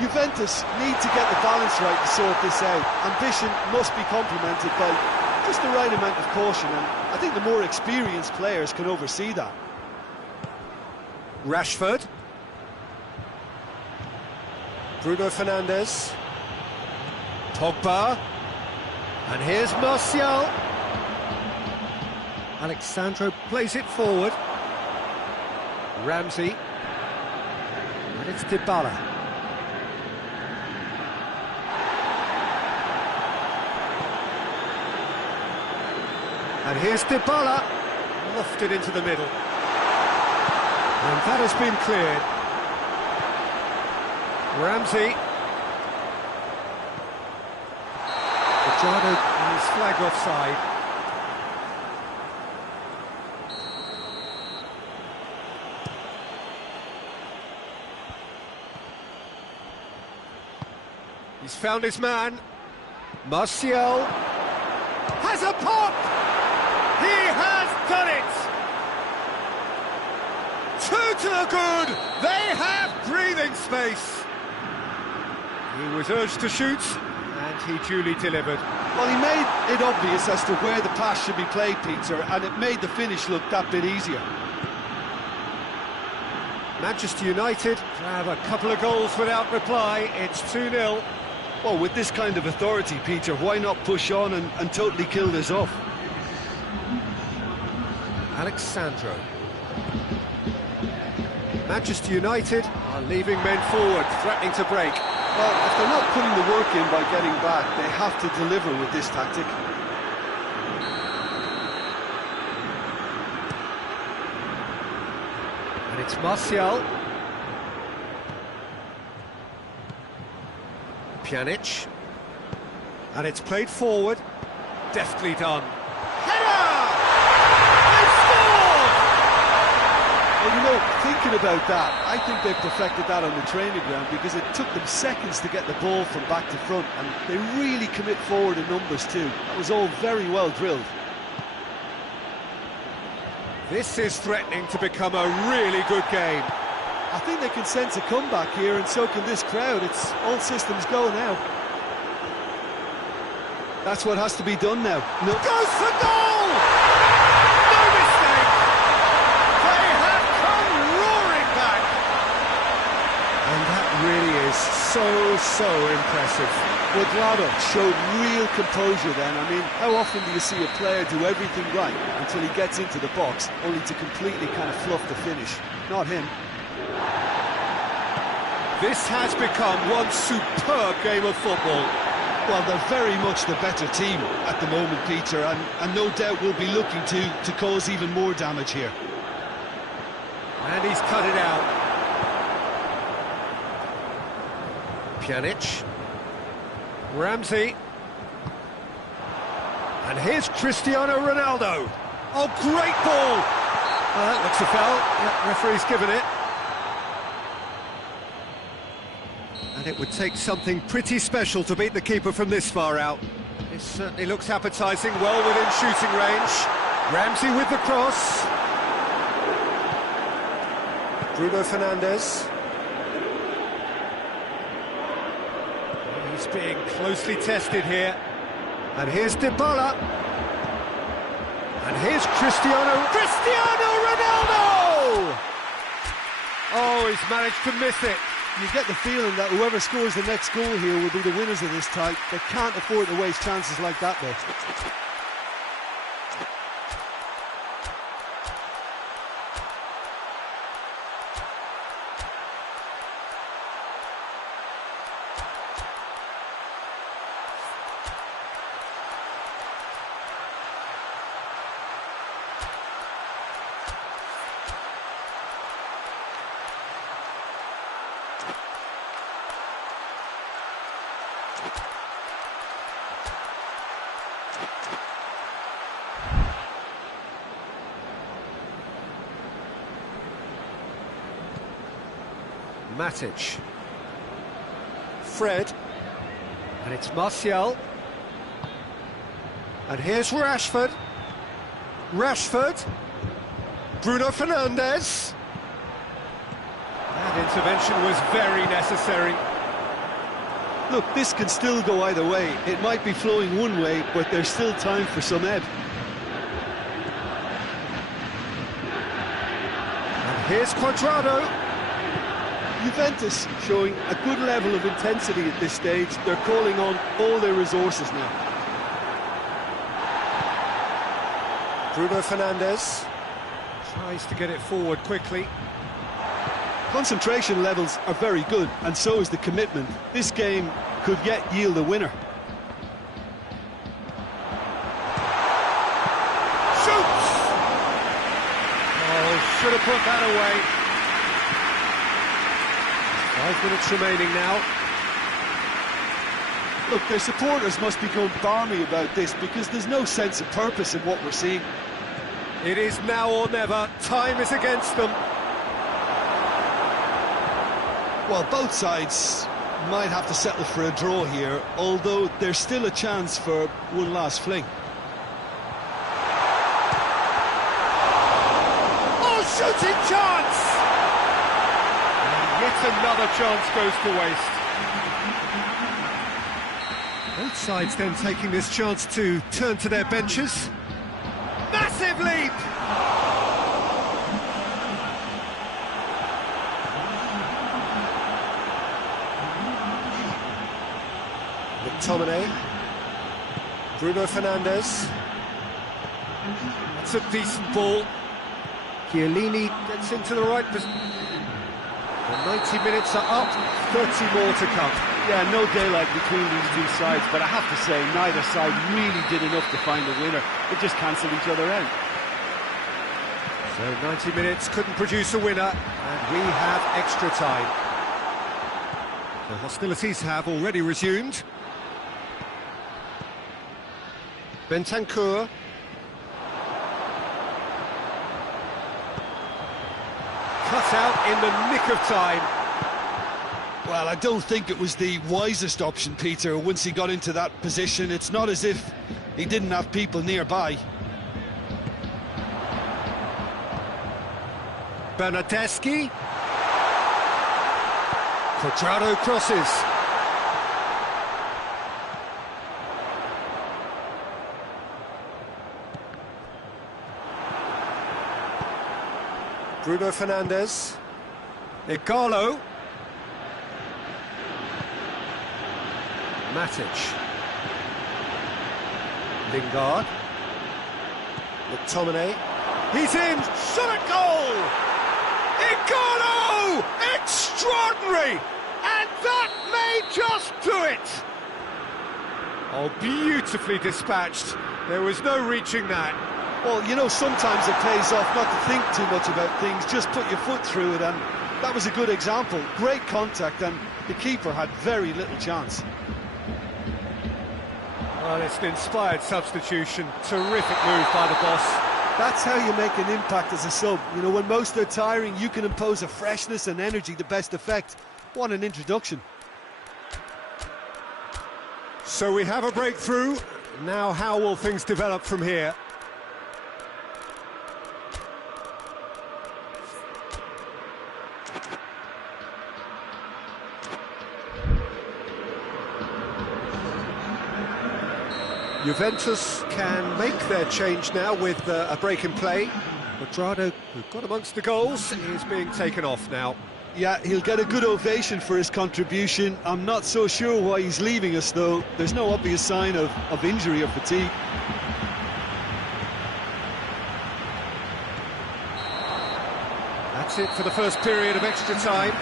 Juventus need to get the balance right to sort this out. Ambition must be complemented by just the right amount of caution, and I think the more experienced players can oversee that. Rashford. Bruno Fernandes. Pogba. And here's Martial. Alexandro plays it forward. Ramsey. And it's Dybala. And here's Dybala. Lofted into the middle. And that has been cleared. Ramsey. Machado is flagged offside. He's found his man. Martial has a pop! He has done it! Two to the good! They have breathing space! He was urged to shoot, and he duly delivered. Well, he made it obvious as to where the pass should be played, Peter, and it made the finish look that bit easier. Manchester United have a couple of goals without reply. It's 2-0. Well, with this kind of authority, Peter, why not push on and totally kill this off? Alexandro. Manchester United are leaving men forward, threatening to break. Well, if they're not putting the work in by getting back, they have to deliver with this tactic. And it's Martial. Pjanic. And it's played forward. Deftly done. Header! They scored! Well, you know, thinking about that, I think they've perfected that on the training ground, because it took them seconds to get the ball from back to front, and they really commit forward in numbers too. That was all very well drilled. This is threatening to become a really good game. I think they can sense a comeback here, and so can this crowd. It's all systems go now. That's what has to be done now. No. Goes for goal! No mistake! They have come roaring back! And that really is so impressive. Cuadrado showed real composure then. I mean, how often do you see a player do everything right until he gets into the box, only to completely kind of fluff the finish? Not him. This has become one superb game of football. Well, they're very much the better team at the moment, Peter, and no doubt will be looking to cause even more damage here. And he's cut it out. Pjanic. Ramsey. And here's Cristiano Ronaldo. Oh, great ball! Well, that looks a foul. Yeah, referee's given it. And it would take something pretty special to beat the keeper from this far out. This certainly looks appetising, well within shooting range. Ramsey with the cross. Bruno Fernandes. He's being closely tested here. And here's Dybala. And here's Cristiano Ronaldo! Oh, he's managed to miss it. You get the feeling that whoever scores the next goal here will be the winners of this tie. They can't afford to waste chances like that, though. Matic. Fred. And it's Martial. And here's Rashford. Bruno Fernandes. That intervention was very necessary. Look, this can still go either way. It might be flowing one way, but there's still time for some ebb. And here's Cuadrado. Juventus showing a good level of intensity at this stage. They're calling on all their resources now. Bruno Fernandes tries to get it forward quickly. Concentration levels are very good, and so is the commitment. This game could yet yield a winner. Shoots! Oh, should have put that away. 5 minutes remaining now. Look, their supporters must be going balmy about this because there's no sense of purpose in what we're seeing. It is now or never. Time is against them. Well, both sides might have to settle for a draw here, although there's still a chance for one last fling. Oh, shooting chance! And yet another chance goes to waste. Both sides then taking this chance to turn to their benches. Massive leap! McTominay. Bruno Fernandes. That's a decent ball. Chiellini gets into the right position. The 90 minutes are up, 30 more to come. Yeah, no daylight between these two sides, but I have to say, neither side really did enough to find a winner. They just cancelled each other out. So 90 minutes couldn't produce a winner, and we have extra time. The hostilities have already resumed. Bentancur. Cut out in the nick of time. Well, I don't think it was the wisest option, Peter, once he got into that position. It's not as if he didn't have people nearby. Bernardeschi. Cuadrado crosses. Bruno Fernandes. Igalo. Matic. Lingard. McTominay. He's in! Shot at goal! Igalo! Extraordinary! And that may just do it! Oh, beautifully dispatched. There was no reaching that. Well, you know, sometimes it pays off not to think too much about things, just put your foot through it, and that was a good example. Great contact, and the keeper had very little chance. Well, it's an inspired substitution. Terrific move by the boss. That's how you make an impact as a sub. You know, when most are tiring, you can impose a freshness and energy to best effect. What an introduction. So we have a breakthrough. Now how will things develop from here? Juventus can make their change now with a break in play. Quadrado, who got amongst the goals, is being taken off now. Yeah, he'll get a good ovation for his contribution. I'm not so sure why he's leaving us, though. There's no obvious sign of injury or fatigue. That's it for the first period of extra time.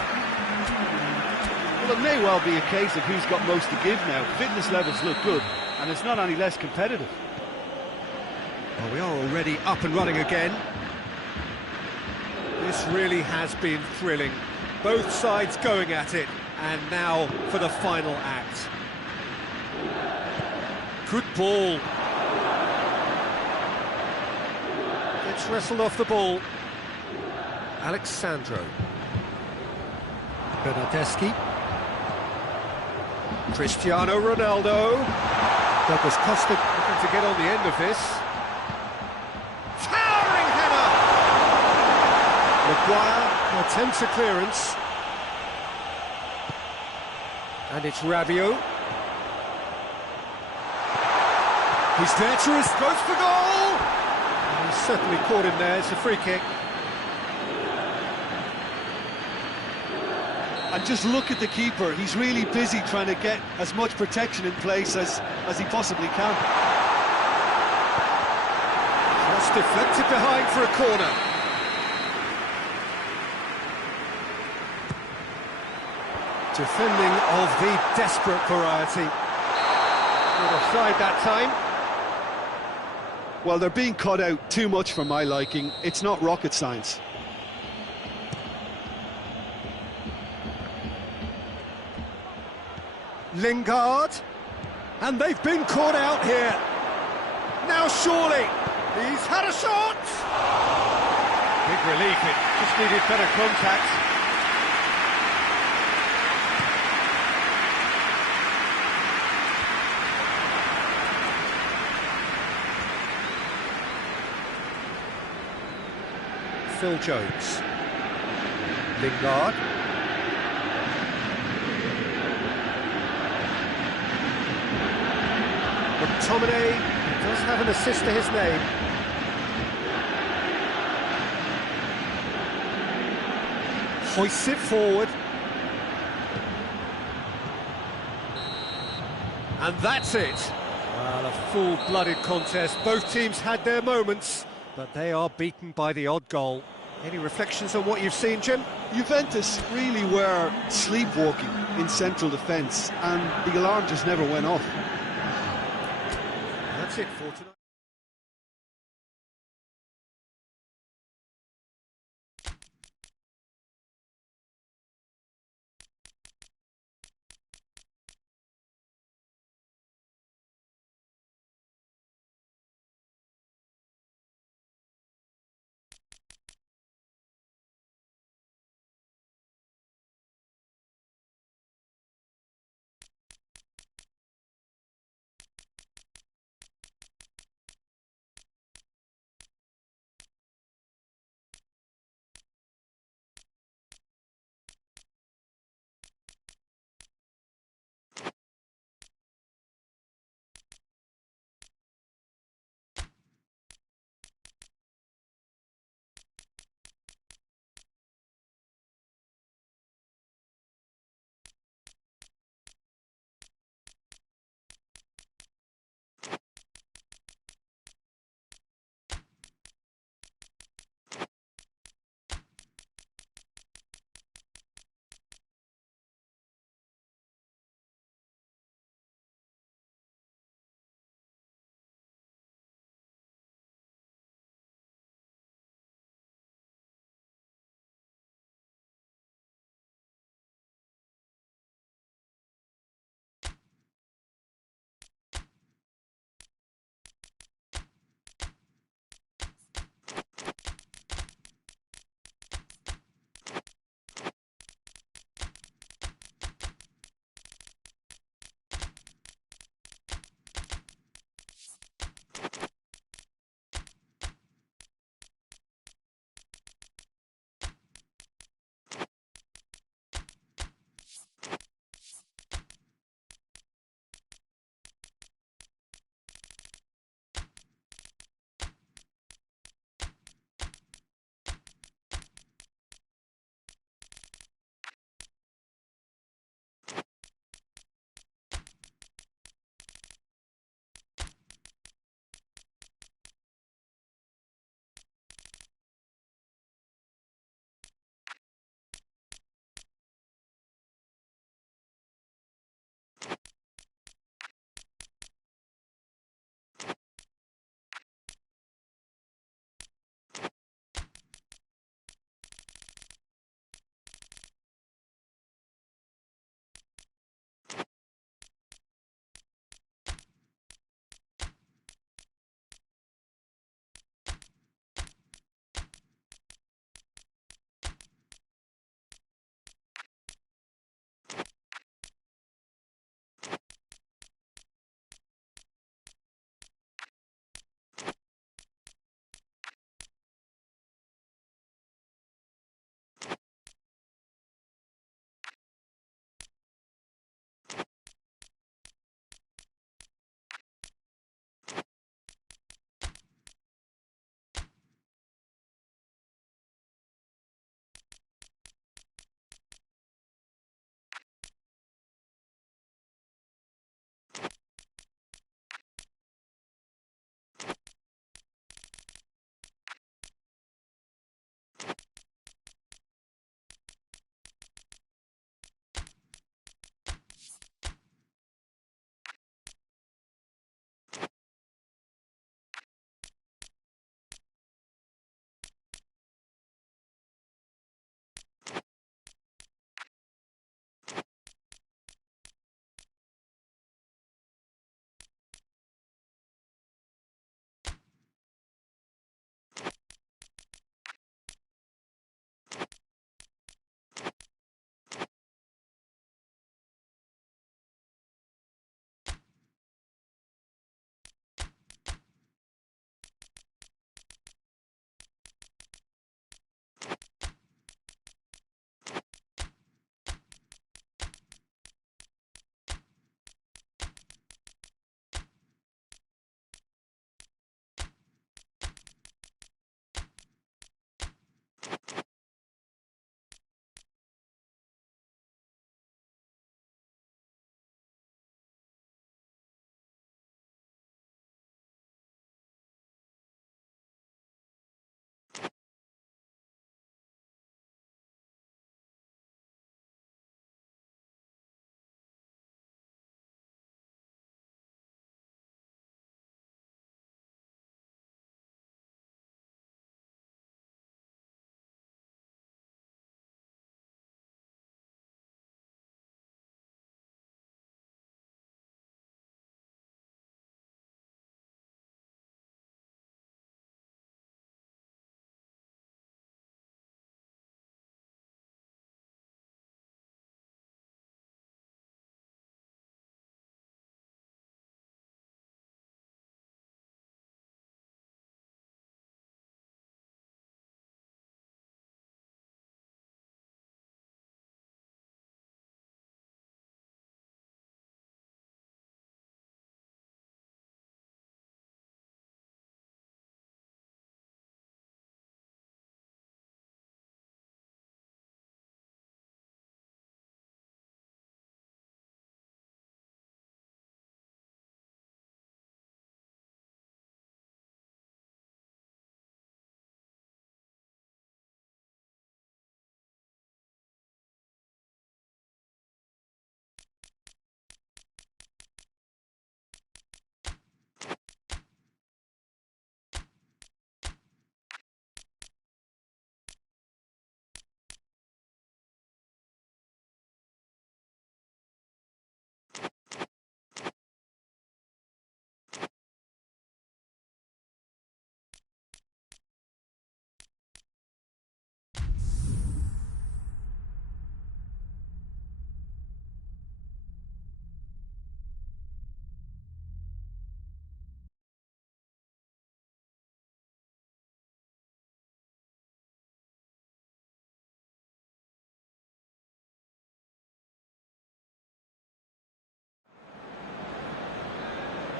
Well, it may well be a case of who's got most to give now. Fitness levels look good, and it's not any less competitive. Well, we are already up and running again. This really has been thrilling. Both sides going at it, and now for the final act. Good ball. Gets wrestled off the ball. Alexandro. Bernardeschi. Cristiano Ronaldo. Douglas Costa looking to get on the end of this. Towering header! Maguire attempts a clearance. And it's Rabiot. He's there to his goes for goal! And he's certainly caught him there, it's a free kick. And just look at the keeper. He's really busy trying to get as much protection in place as he possibly can. Cross deflected behind for a corner. Defending of the desperate variety. Not offside that time. Well, they're being cut out too much for my liking. It's not rocket science. Lingard, and they've been caught out here. Now surely, he's had a shot! Big relief, it just needed better contact. Phil Jones. Lingard. McTominay does have an assist to his name. Hoists it forward. And that's it. Well, a full-blooded contest. Both teams had their moments, but they are beaten by the odd goal. Any reflections on what you've seen, Jim? Juventus really were sleepwalking in central defence, and the alarm just never went off. That's it for tonight.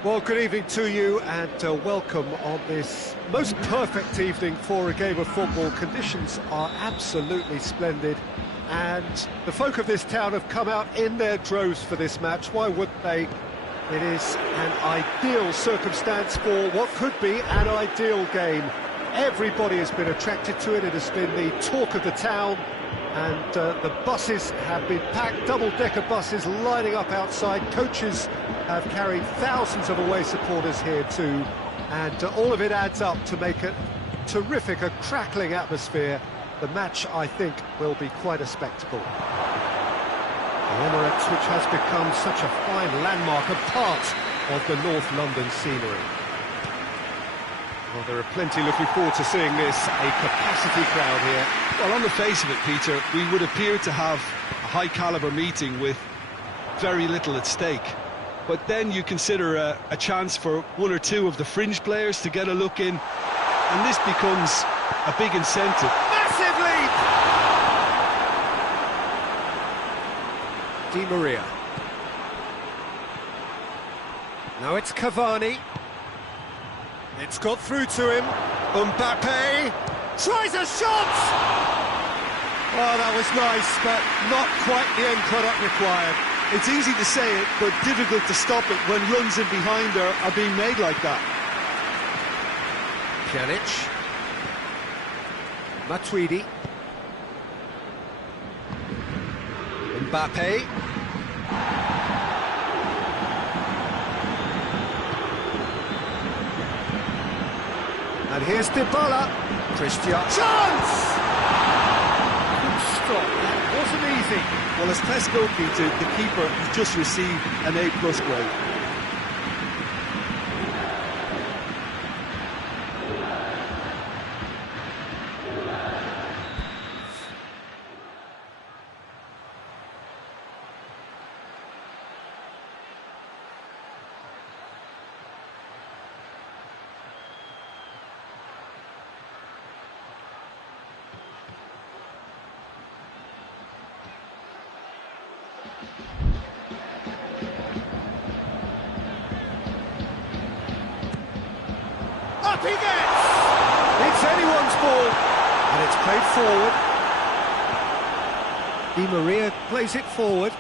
Well, good evening to you and welcome on this most perfect evening for a game of football. Conditions are absolutely splendid and the folk of this town have come out in their droves for this match. Why wouldn't they? It is an ideal circumstance for what could be an ideal game. Everybody has been attracted to it. It has been the talk of the town, and the buses have been packed, double-decker buses lining up outside. Coaches have carried thousands of away supporters here too, and all of it adds up to make it terrific, a crackling atmosphere. The match, I think, will be quite a spectacle. The Emirates, which has become such a fine landmark, a part of the North London scenery. Well, there are plenty looking forward to seeing this, a capacity crowd here. Well, on the face of it, Peter, we would appear to have a high-caliber meeting with very little at stake. But then you consider a chance for one or two of the fringe players to get a look in, and this becomes a big incentive. Massive lead! Di Maria. Now it's Cavani. It's got through to him. Mbappe tries a shot! Oh, that was nice, but not quite the end product required. It's easy to say it, but difficult to stop it when runs in behind are being made like that. Pjanic. Matuidi. Mbappe. And here's Dybala. Christian. Chance! Good stop. That wasn't easy. Well, as test goalkeeper, the keeper has just received an A+ grade. Up he gets! It's anyone's ball, and it's played forward. Di Maria plays it forward.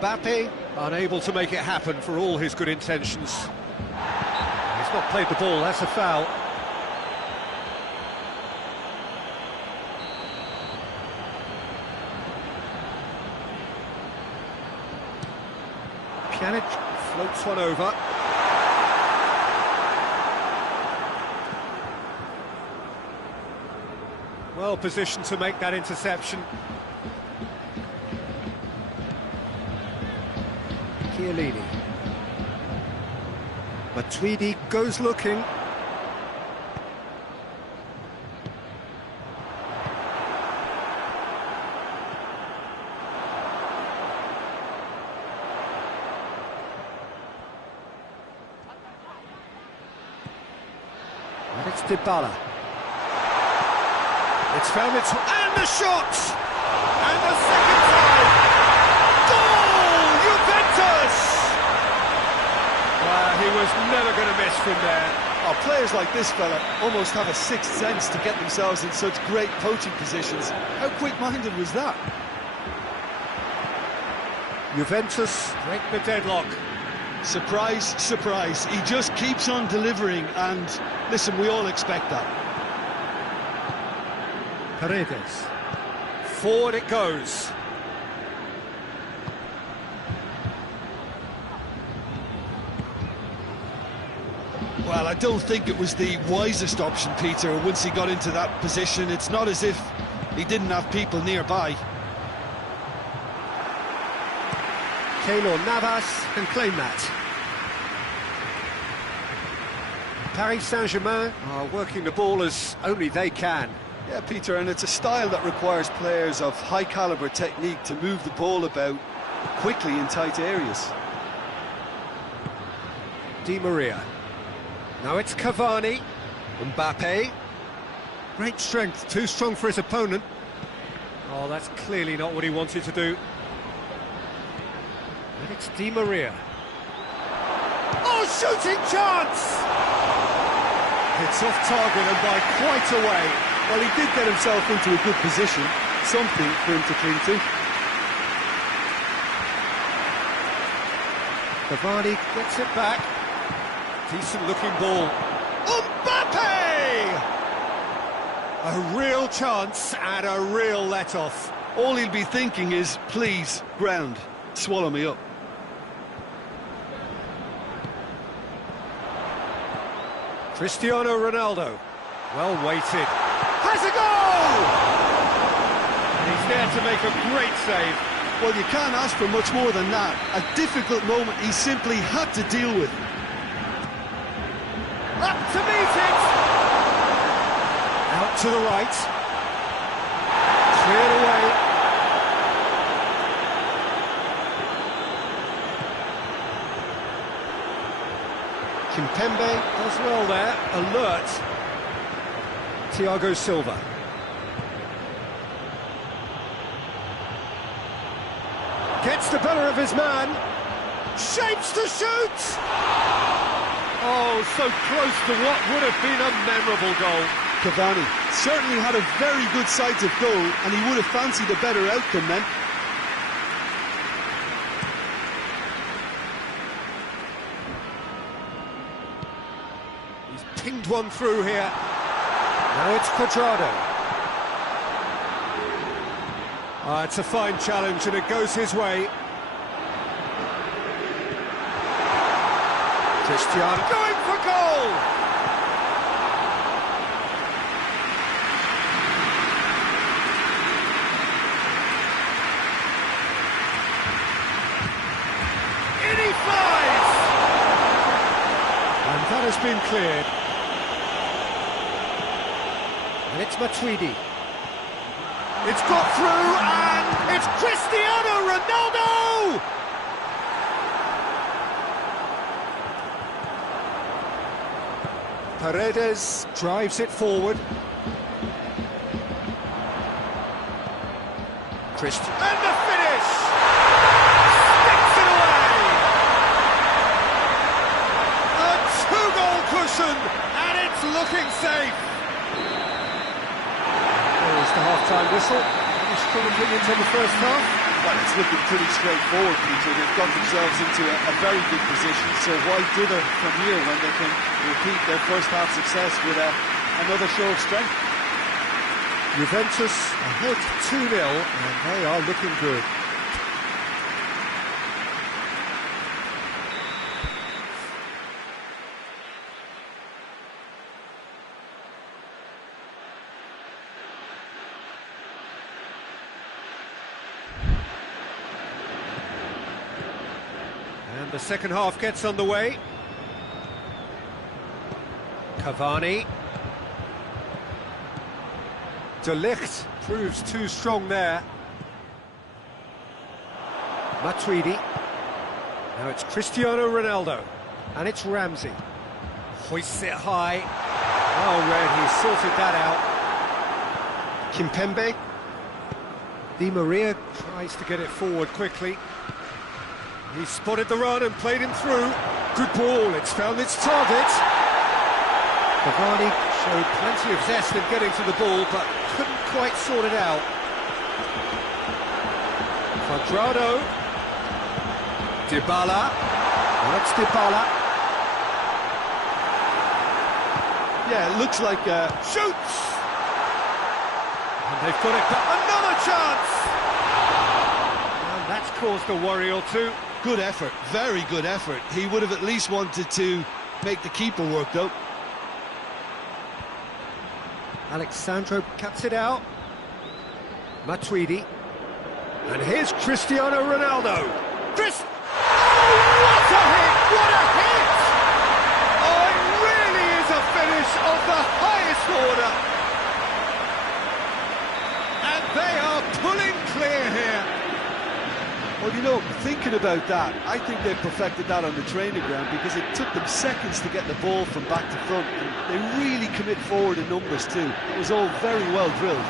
Mbappe unable to make it happen for all his good intentions. He's not played the ball, that's a foul. Pjanic floats one over. Well positioned to make that interception. Chiellini. Matuidi goes looking. And it's Dybala. It's found its... and the shot! And the second time! Goal! Juventus! He was never going to miss from there. Oh, players like this fella almost have a sixth sense to get themselves in such great poaching positions. How quick-minded was that? Juventus break the deadlock. Surprise, surprise. He just keeps on delivering, and listen, we all expect that. Paredes. Forward it goes. Well, I don't think it was the wisest option, Peter, once he got into that position. It's not as if he didn't have people nearby. Keylor Navas can claim that. Paris Saint-Germain are working the ball as only they can. Yeah, Peter, and it's a style that requires players of high-caliber technique to move the ball about quickly in tight areas. Di Maria. Now it's Cavani. Mbappe. Great strength, too strong for his opponent. Oh, that's clearly not what he wanted to do. And it's Di Maria. Oh, shooting chance! It's off target and by quite a way. Well, he did get himself into a good position. Something for him to cling to. Cavani gets it back. Decent looking ball. Mbappe! A real chance and a real let-off. All he'll be thinking is, please, ground, swallow me up. Cristiano Ronaldo, well weighted, has a goal! And he's there to make a great save. Well, you can't ask for much more than that. A difficult moment he simply had to deal with. Up to meet it! Out to the right. Cleared away. Kimpembe does well there, alert. Thiago Silva. Gets the better of his man. Shapes to shoot! Oh, so close to what would have been a memorable goal. Cavani certainly had a very good sight of goal, and he would have fancied a better outcome then. He's pinged one through here. Now it's Cuadrado. It's a fine challenge and it goes his way. Cristiano going for goal! In he flies! And that has been cleared. And it's Matuidi. It's got through, and it's Cristiano Ronaldo! Paredes drives it forward. And the finish! Sticks it away! A two-goal cushion, and it's looking safe. There's the half-time whistle. Any strong opinions on the first half? Well, it's looking pretty straightforward, Peter. They've got themselves into a very good position, so why dither from here when they can repeat their first half success with another show of strength? Juventus ahead 2-0, and they are looking good. And the second half gets underway. Cavani. De Ligt proves too strong there. Matuidi. Now it's Cristiano Ronaldo. And it's Ramsey. Hoists it high. Well read, he sorted that out. Kimpembe. Di Maria tries to get it forward quickly. He spotted the run and played him through. Good ball, it's found its target. Cavani showed plenty of zest in getting to the ball, but couldn't quite sort it out. Cuadrado. Dybala. That's Dybala. Yeah, it looks like Shoots! And they've got it, but another chance! And that's caused a worry or two. good effort, very good effort. He would have at least wanted to make the keeper work, though. Alexandro cuts it out. Matuidi. And here's Cristiano Ronaldo. Oh, what a hit! What a hit! Oh, it really is a finish of the highest order. And they are pulling clear here. Well, you know, thinking about that, I think they've perfected that on the training ground because it took them seconds to get the ball from back to front, and they really commit forward in numbers too. It was all very well drilled.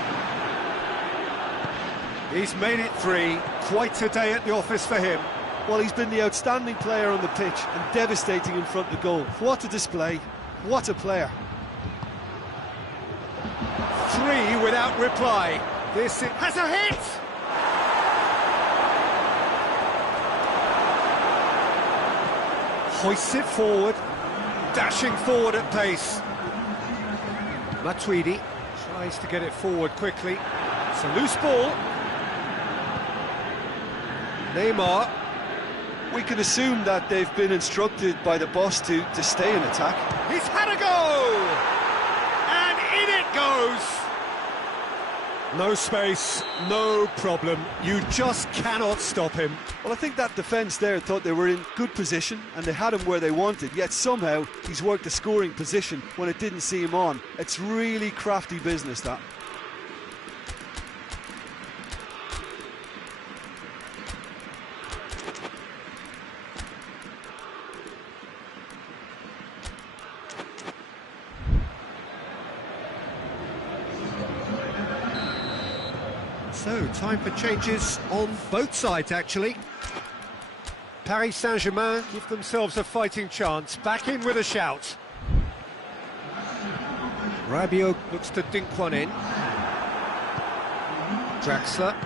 He's made it 3. Quite a day at the office for him. Well, he's been the outstanding player on the pitch and devastating in front of goal. What a display, what a player. 3 without reply. This has a hit! Hoists it forward, dashing forward at pace. Matuidi tries to get it forward quickly. It's a loose ball. Neymar. We can assume that they've been instructed by the boss to stay in attack. He's had a go! And in it goes! No space, no problem. You just cannot stop him. Well, I think that defence there thought they were in good position and they had him where they wanted, yet somehow he's worked a scoring position when it didn't see him on. It's really crafty business, that. So, time for changes on both sides, actually. Paris Saint-Germain give themselves a fighting chance, back in with a shout. Rabiot looks to dink one in. Draxler.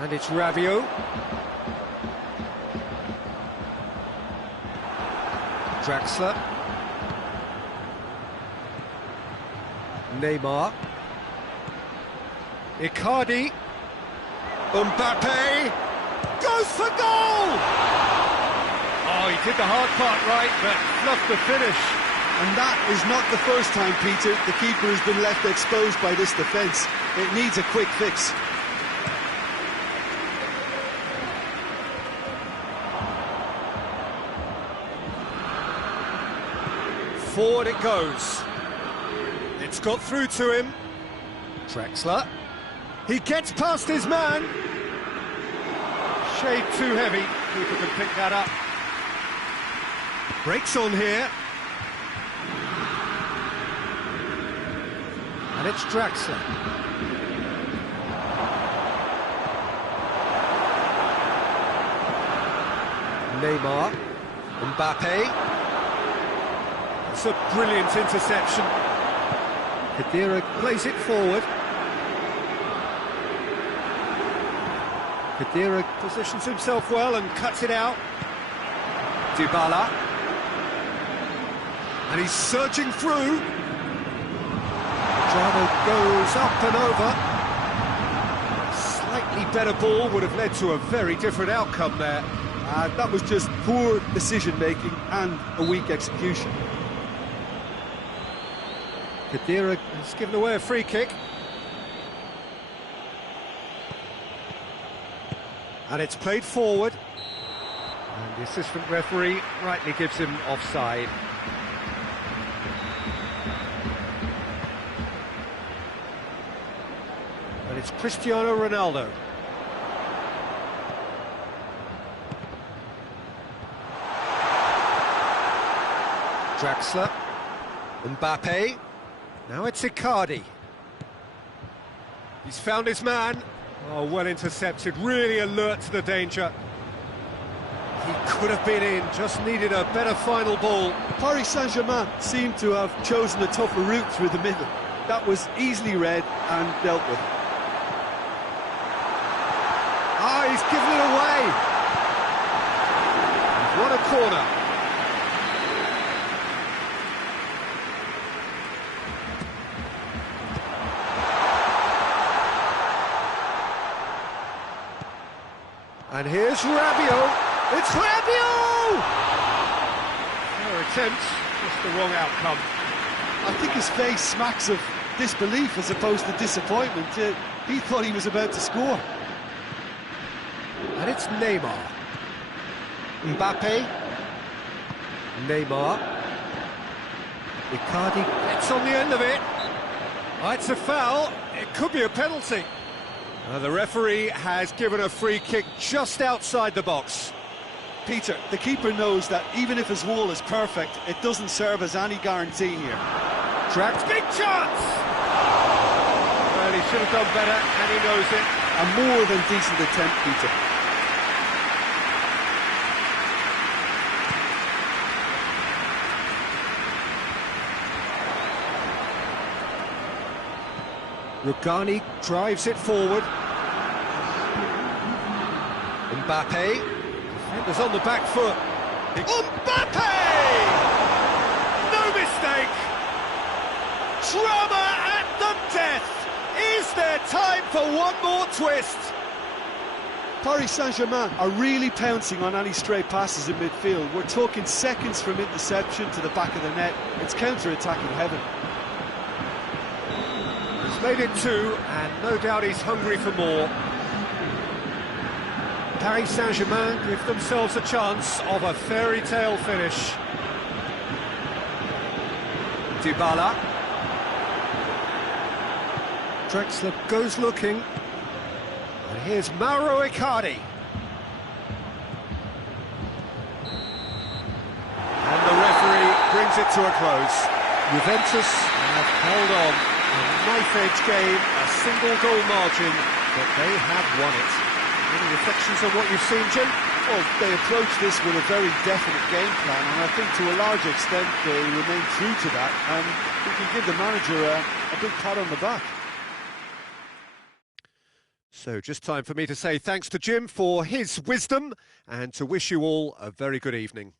And it's Rabiot. Draxler. Neymar. Icardi. Mbappe. Goes for goal! Oh, he did the hard part right, but fluffed the finish. And that is not the first time, Peter, the keeper has been left exposed by this defence. It needs a quick fix. Forward it goes. It's got through to him. Draxler. He gets past his man. Shade too heavy. Keeper can pick that up. Breaks on here. And it's Draxler. Neymar. Mbappe. It's a brilliant interception. Khedira plays it forward. Khedira positions himself well and cuts it out. Dybala. And he's surging through. Drama goes up and over. A slightly better ball would have led to a very different outcome there. That was just poor decision-making and a weak execution. Khedira has given away a free kick. And it's played forward. And the assistant referee rightly gives him offside. And it's Cristiano Ronaldo. Draxler. Mbappe. Now it's Icardi. He's found his man. Oh, well intercepted, really alert to the danger. He could have been in, just needed a better final ball. Paris Saint-Germain seemed to have chosen a tougher route through the middle. That was easily read and dealt with. Ah, he's given it away. What a corner. And here's Rabiot. It's Rabiot! Fair attempt, just the wrong outcome. I think his face smacks of disbelief as opposed to disappointment. He thought he was about to score. And it's Neymar. Mbappe. Neymar. Icardi gets on the end of it. Oh, it's a foul. It could be a penalty. The referee has given a free kick just outside the box. Peter, the keeper knows that even if his wall is perfect, it doesn't serve as any guarantee here. Tracked, big chance! Well, he should have done better, and he knows it. A more than decent attempt, Peter. Rugani drives it forward. Mbappe. Defenders on the back foot. Mbappe! No mistake! Drama at the death! Is there time for one more twist? Paris Saint-Germain are really pouncing on any stray passes in midfield. We're talking seconds from interception to the back of the net. It's counter-attacking heaven. He's made it 2, and no doubt he's hungry for more. Paris Saint-Germain give themselves a chance of a fairy tale finish. Dybala. Drexler goes looking. And here's Mauro Icardi. And the referee brings it to a close. Juventus have held on. A knife-edge game, a single goal margin, but they have won it. Any reflections on what you've seen, Jim? Well, they approach this with a very definite game plan, and I think to a large extent they remain true to that, and we can give the manager a big pat on the back. So just time for me to say thanks to Jim for his wisdom and to wish you all a very good evening.